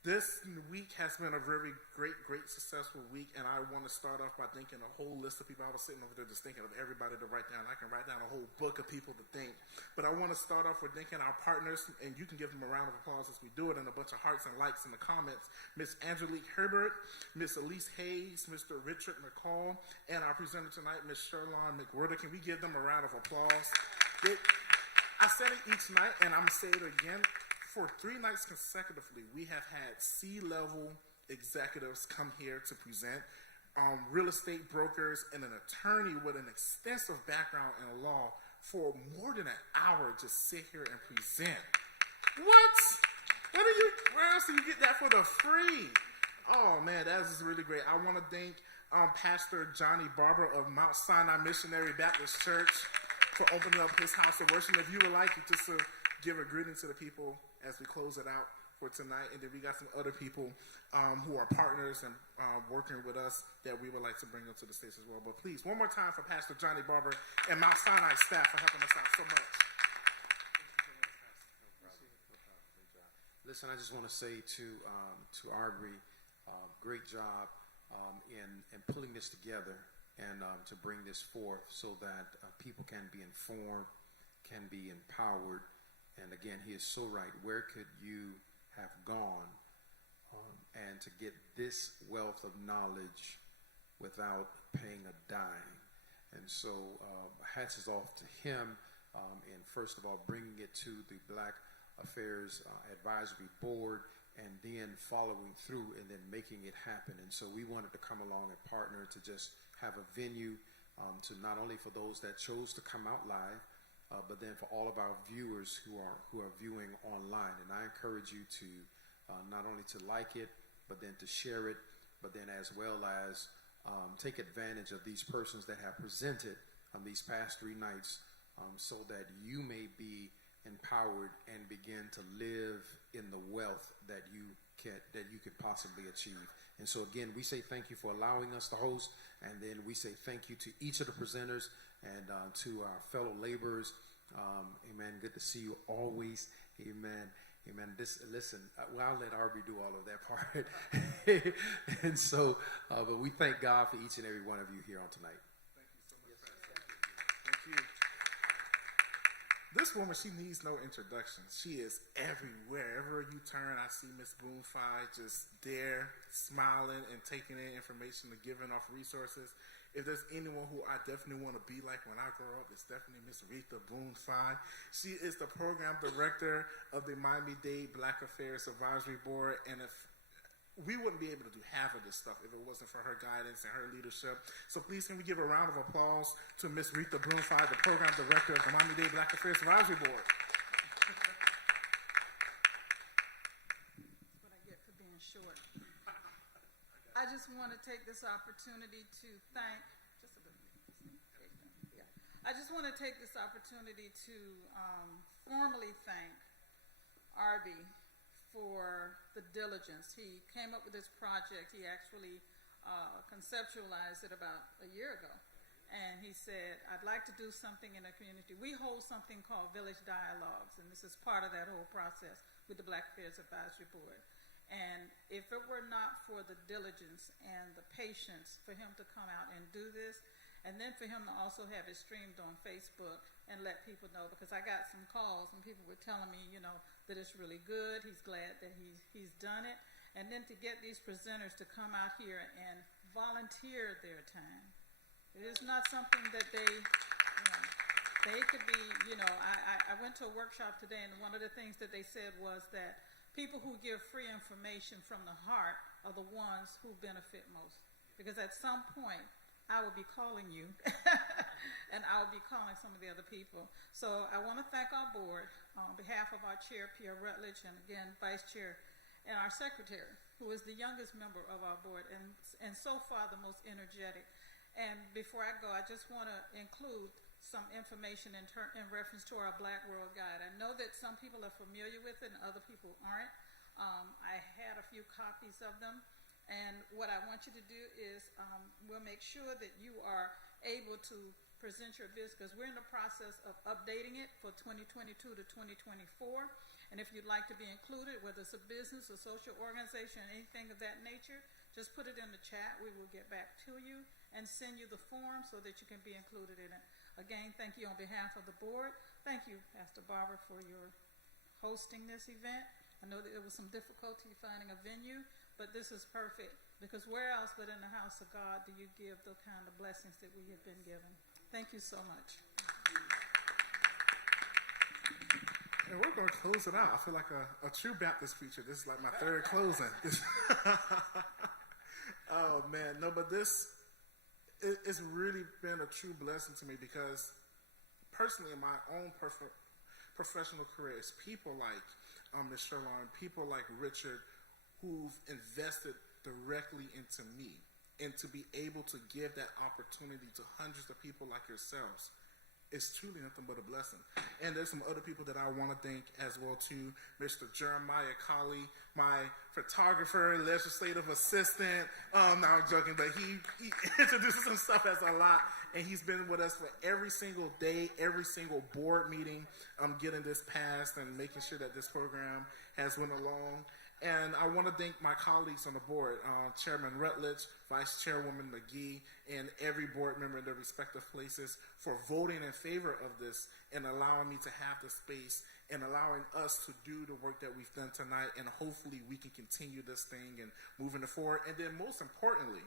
This week has been a very great, successful week, and I want to start off by thanking a whole list of people. I was sitting over there just thinking of everybody to write down. I can write down a whole book of people to thank, but I want to start off with thanking our partners, and you can give them a round of applause as we do it, and a bunch of hearts and likes in the comments. Miss Angelique Herbert, Miss Elise Hayes, Mr. Richard McCall, and our presenter tonight, Miss Sherlon McWhirter. Can we give them a round of applause? I said it each night, and I'm going to say it again. For 3 nights consecutively, we have had C-level executives come here to present, real estate brokers, and an attorney with an extensive background in law for more than an hour just sit here and present. What? Where else do you get that for the free? Oh, man, that is really great. I want to thank Pastor Johnny Barber of Mount Sinai Missionary Baptist Church for opening up his house of worship. If you would like just to give a greeting to the people as we close it out for tonight. And then we got some other people who are partners and working with us that we would like to bring up to the stage as well. But please, one more time for Pastor Johnny Barber and Mount Sinai staff for helping us out so much. Listen, I just want to say to Aubrey, great job in pulling this together and to bring this forth so that people can be informed, can be empowered. And again, he is so right. Where could you have gone and to get this wealth of knowledge without paying a dime? And so hats is off to him in, first of all, bringing it to the Black Affairs Advisory Board and then following through and then making it happen. And so we wanted to come along and partner to just have a venue to not only for those that chose to come out live, but then for all of our viewers who are viewing online. And I encourage you to not only to like it, but then to share it, but then as well as take advantage of these persons that have presented on these past 3 nights so that you may be empowered and begin to live in the wealth that you could possibly achieve. And so again, we say thank you for allowing us to host, and then we say thank you to each of the presenters and to our fellow laborers. Amen. Good to see you always. Amen. Amen. I'll let Arby do all of that part. And so, but we thank God for each and every one of you here on tonight. Thank you so much. Thank you. This woman, she needs no introduction. She is everywhere. Wherever you turn, I see Miss Boonfi just there, smiling and taking in information and giving off resources. If there's anyone who I definitely want to be like when I grow up, it's definitely Miss Rita Boonfi. She is the program director of the Miami-Dade Black Affairs Advisory Board, and if we wouldn't be able to do half of this stuff if it wasn't for her guidance and her leadership. So please can we give a round of applause to Miss Rita Boonfi, the program director of the Miami-Dade Black Affairs Advisory Board. That's what I get for being short. I just want to take this opportunity to thank, I just want to take this opportunity to formally thank Arby for the diligence. He came up with this project. He actually conceptualized it about a year ago. And he said, I'd like to do something in the community. We hold something called Village Dialogues, and this is part of that whole process with the Black Affairs Advisory Board. And if it were not for the diligence and the patience for him to come out and do this, and then for him to also have it streamed on Facebook and let people know, because I got some calls and people were telling me, that it's really good. He's glad that he's done it. And then to get these presenters to come out here and volunteer their time. It is not something that they could be, I went to a workshop today, and one of the things that they said was that people who give free information from the heart are the ones who benefit most. Because at some point, I will be calling you, and I'll be calling some of the other people. So I want to thank our board on behalf of our chair, Pierre Rutledge, and again, vice chair, and our secretary, who is the youngest member of our board, and so far the most energetic. And before I go, I just want to include some information in reference to our Black World Guide. I know that some people are familiar with it and other people aren't. I had a few copies of them. And what I want you to do is we'll make sure that you are able to present your business, because we're in the process of updating it for 2022 to 2024. And if you'd like to be included, whether it's a business, a social organization, anything of that nature, just put it in the chat. We will get back to you and send you the form so that you can be included in it. Again, thank you on behalf of the board. Thank you, Pastor Barbara, for your hosting this event. I know that there was some difficulty finding a venue, but this is perfect, because where else but in the house of God do you give the kind of blessings that we have been given? Thank you so much. And we're going to close it out. I feel like a true Baptist preacher. This is like my third closing. Oh, man. No, but it's really been a true blessing to me, because personally in my own professional career, it's people like Ms. Sherlon, people like Richard, who've invested directly into me, and to be able to give that opportunity to hundreds of people like yourselves, it's truly nothing but a blessing. And there's some other people that I want to thank as well too. Mr. Jeremiah Colley, my photographer, legislative assistant. No, I'm joking, but he introduces himself as a lot, and he's been with us for every single day, every single board meeting, getting this passed and making sure that this program has went along. And I want to thank my colleagues on the board, Chairman Rutledge, Vice Chairwoman McGee, and every board member in their respective places for voting in favor of this and allowing me to have the space and allowing us to do the work that we've done tonight. And hopefully we can continue this thing and moving it forward. And then most importantly,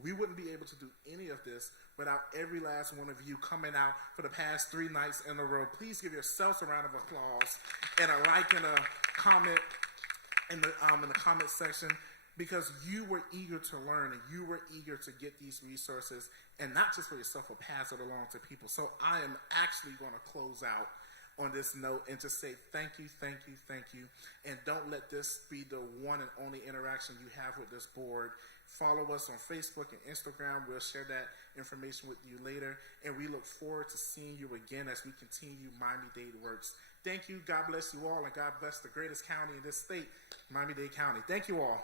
we wouldn't be able to do any of this without every last one of you coming out for the past 3 nights in a row. Please give yourselves a round of applause and a like and a comment in the comment section, because you were eager to learn and you were eager to get these resources, and not just for yourself, but pass it along to people. So I am actually going to close out on this note and just say thank you, thank you, thank you. And don't let this be the one and only interaction you have with this board. Follow us on Facebook and Instagram. We'll share that information with you later. And we look forward to seeing you again as we continue Miami-Dade Works. Thank you. God bless you all, and God bless the greatest county in this state, Miami-Dade County. Thank you all.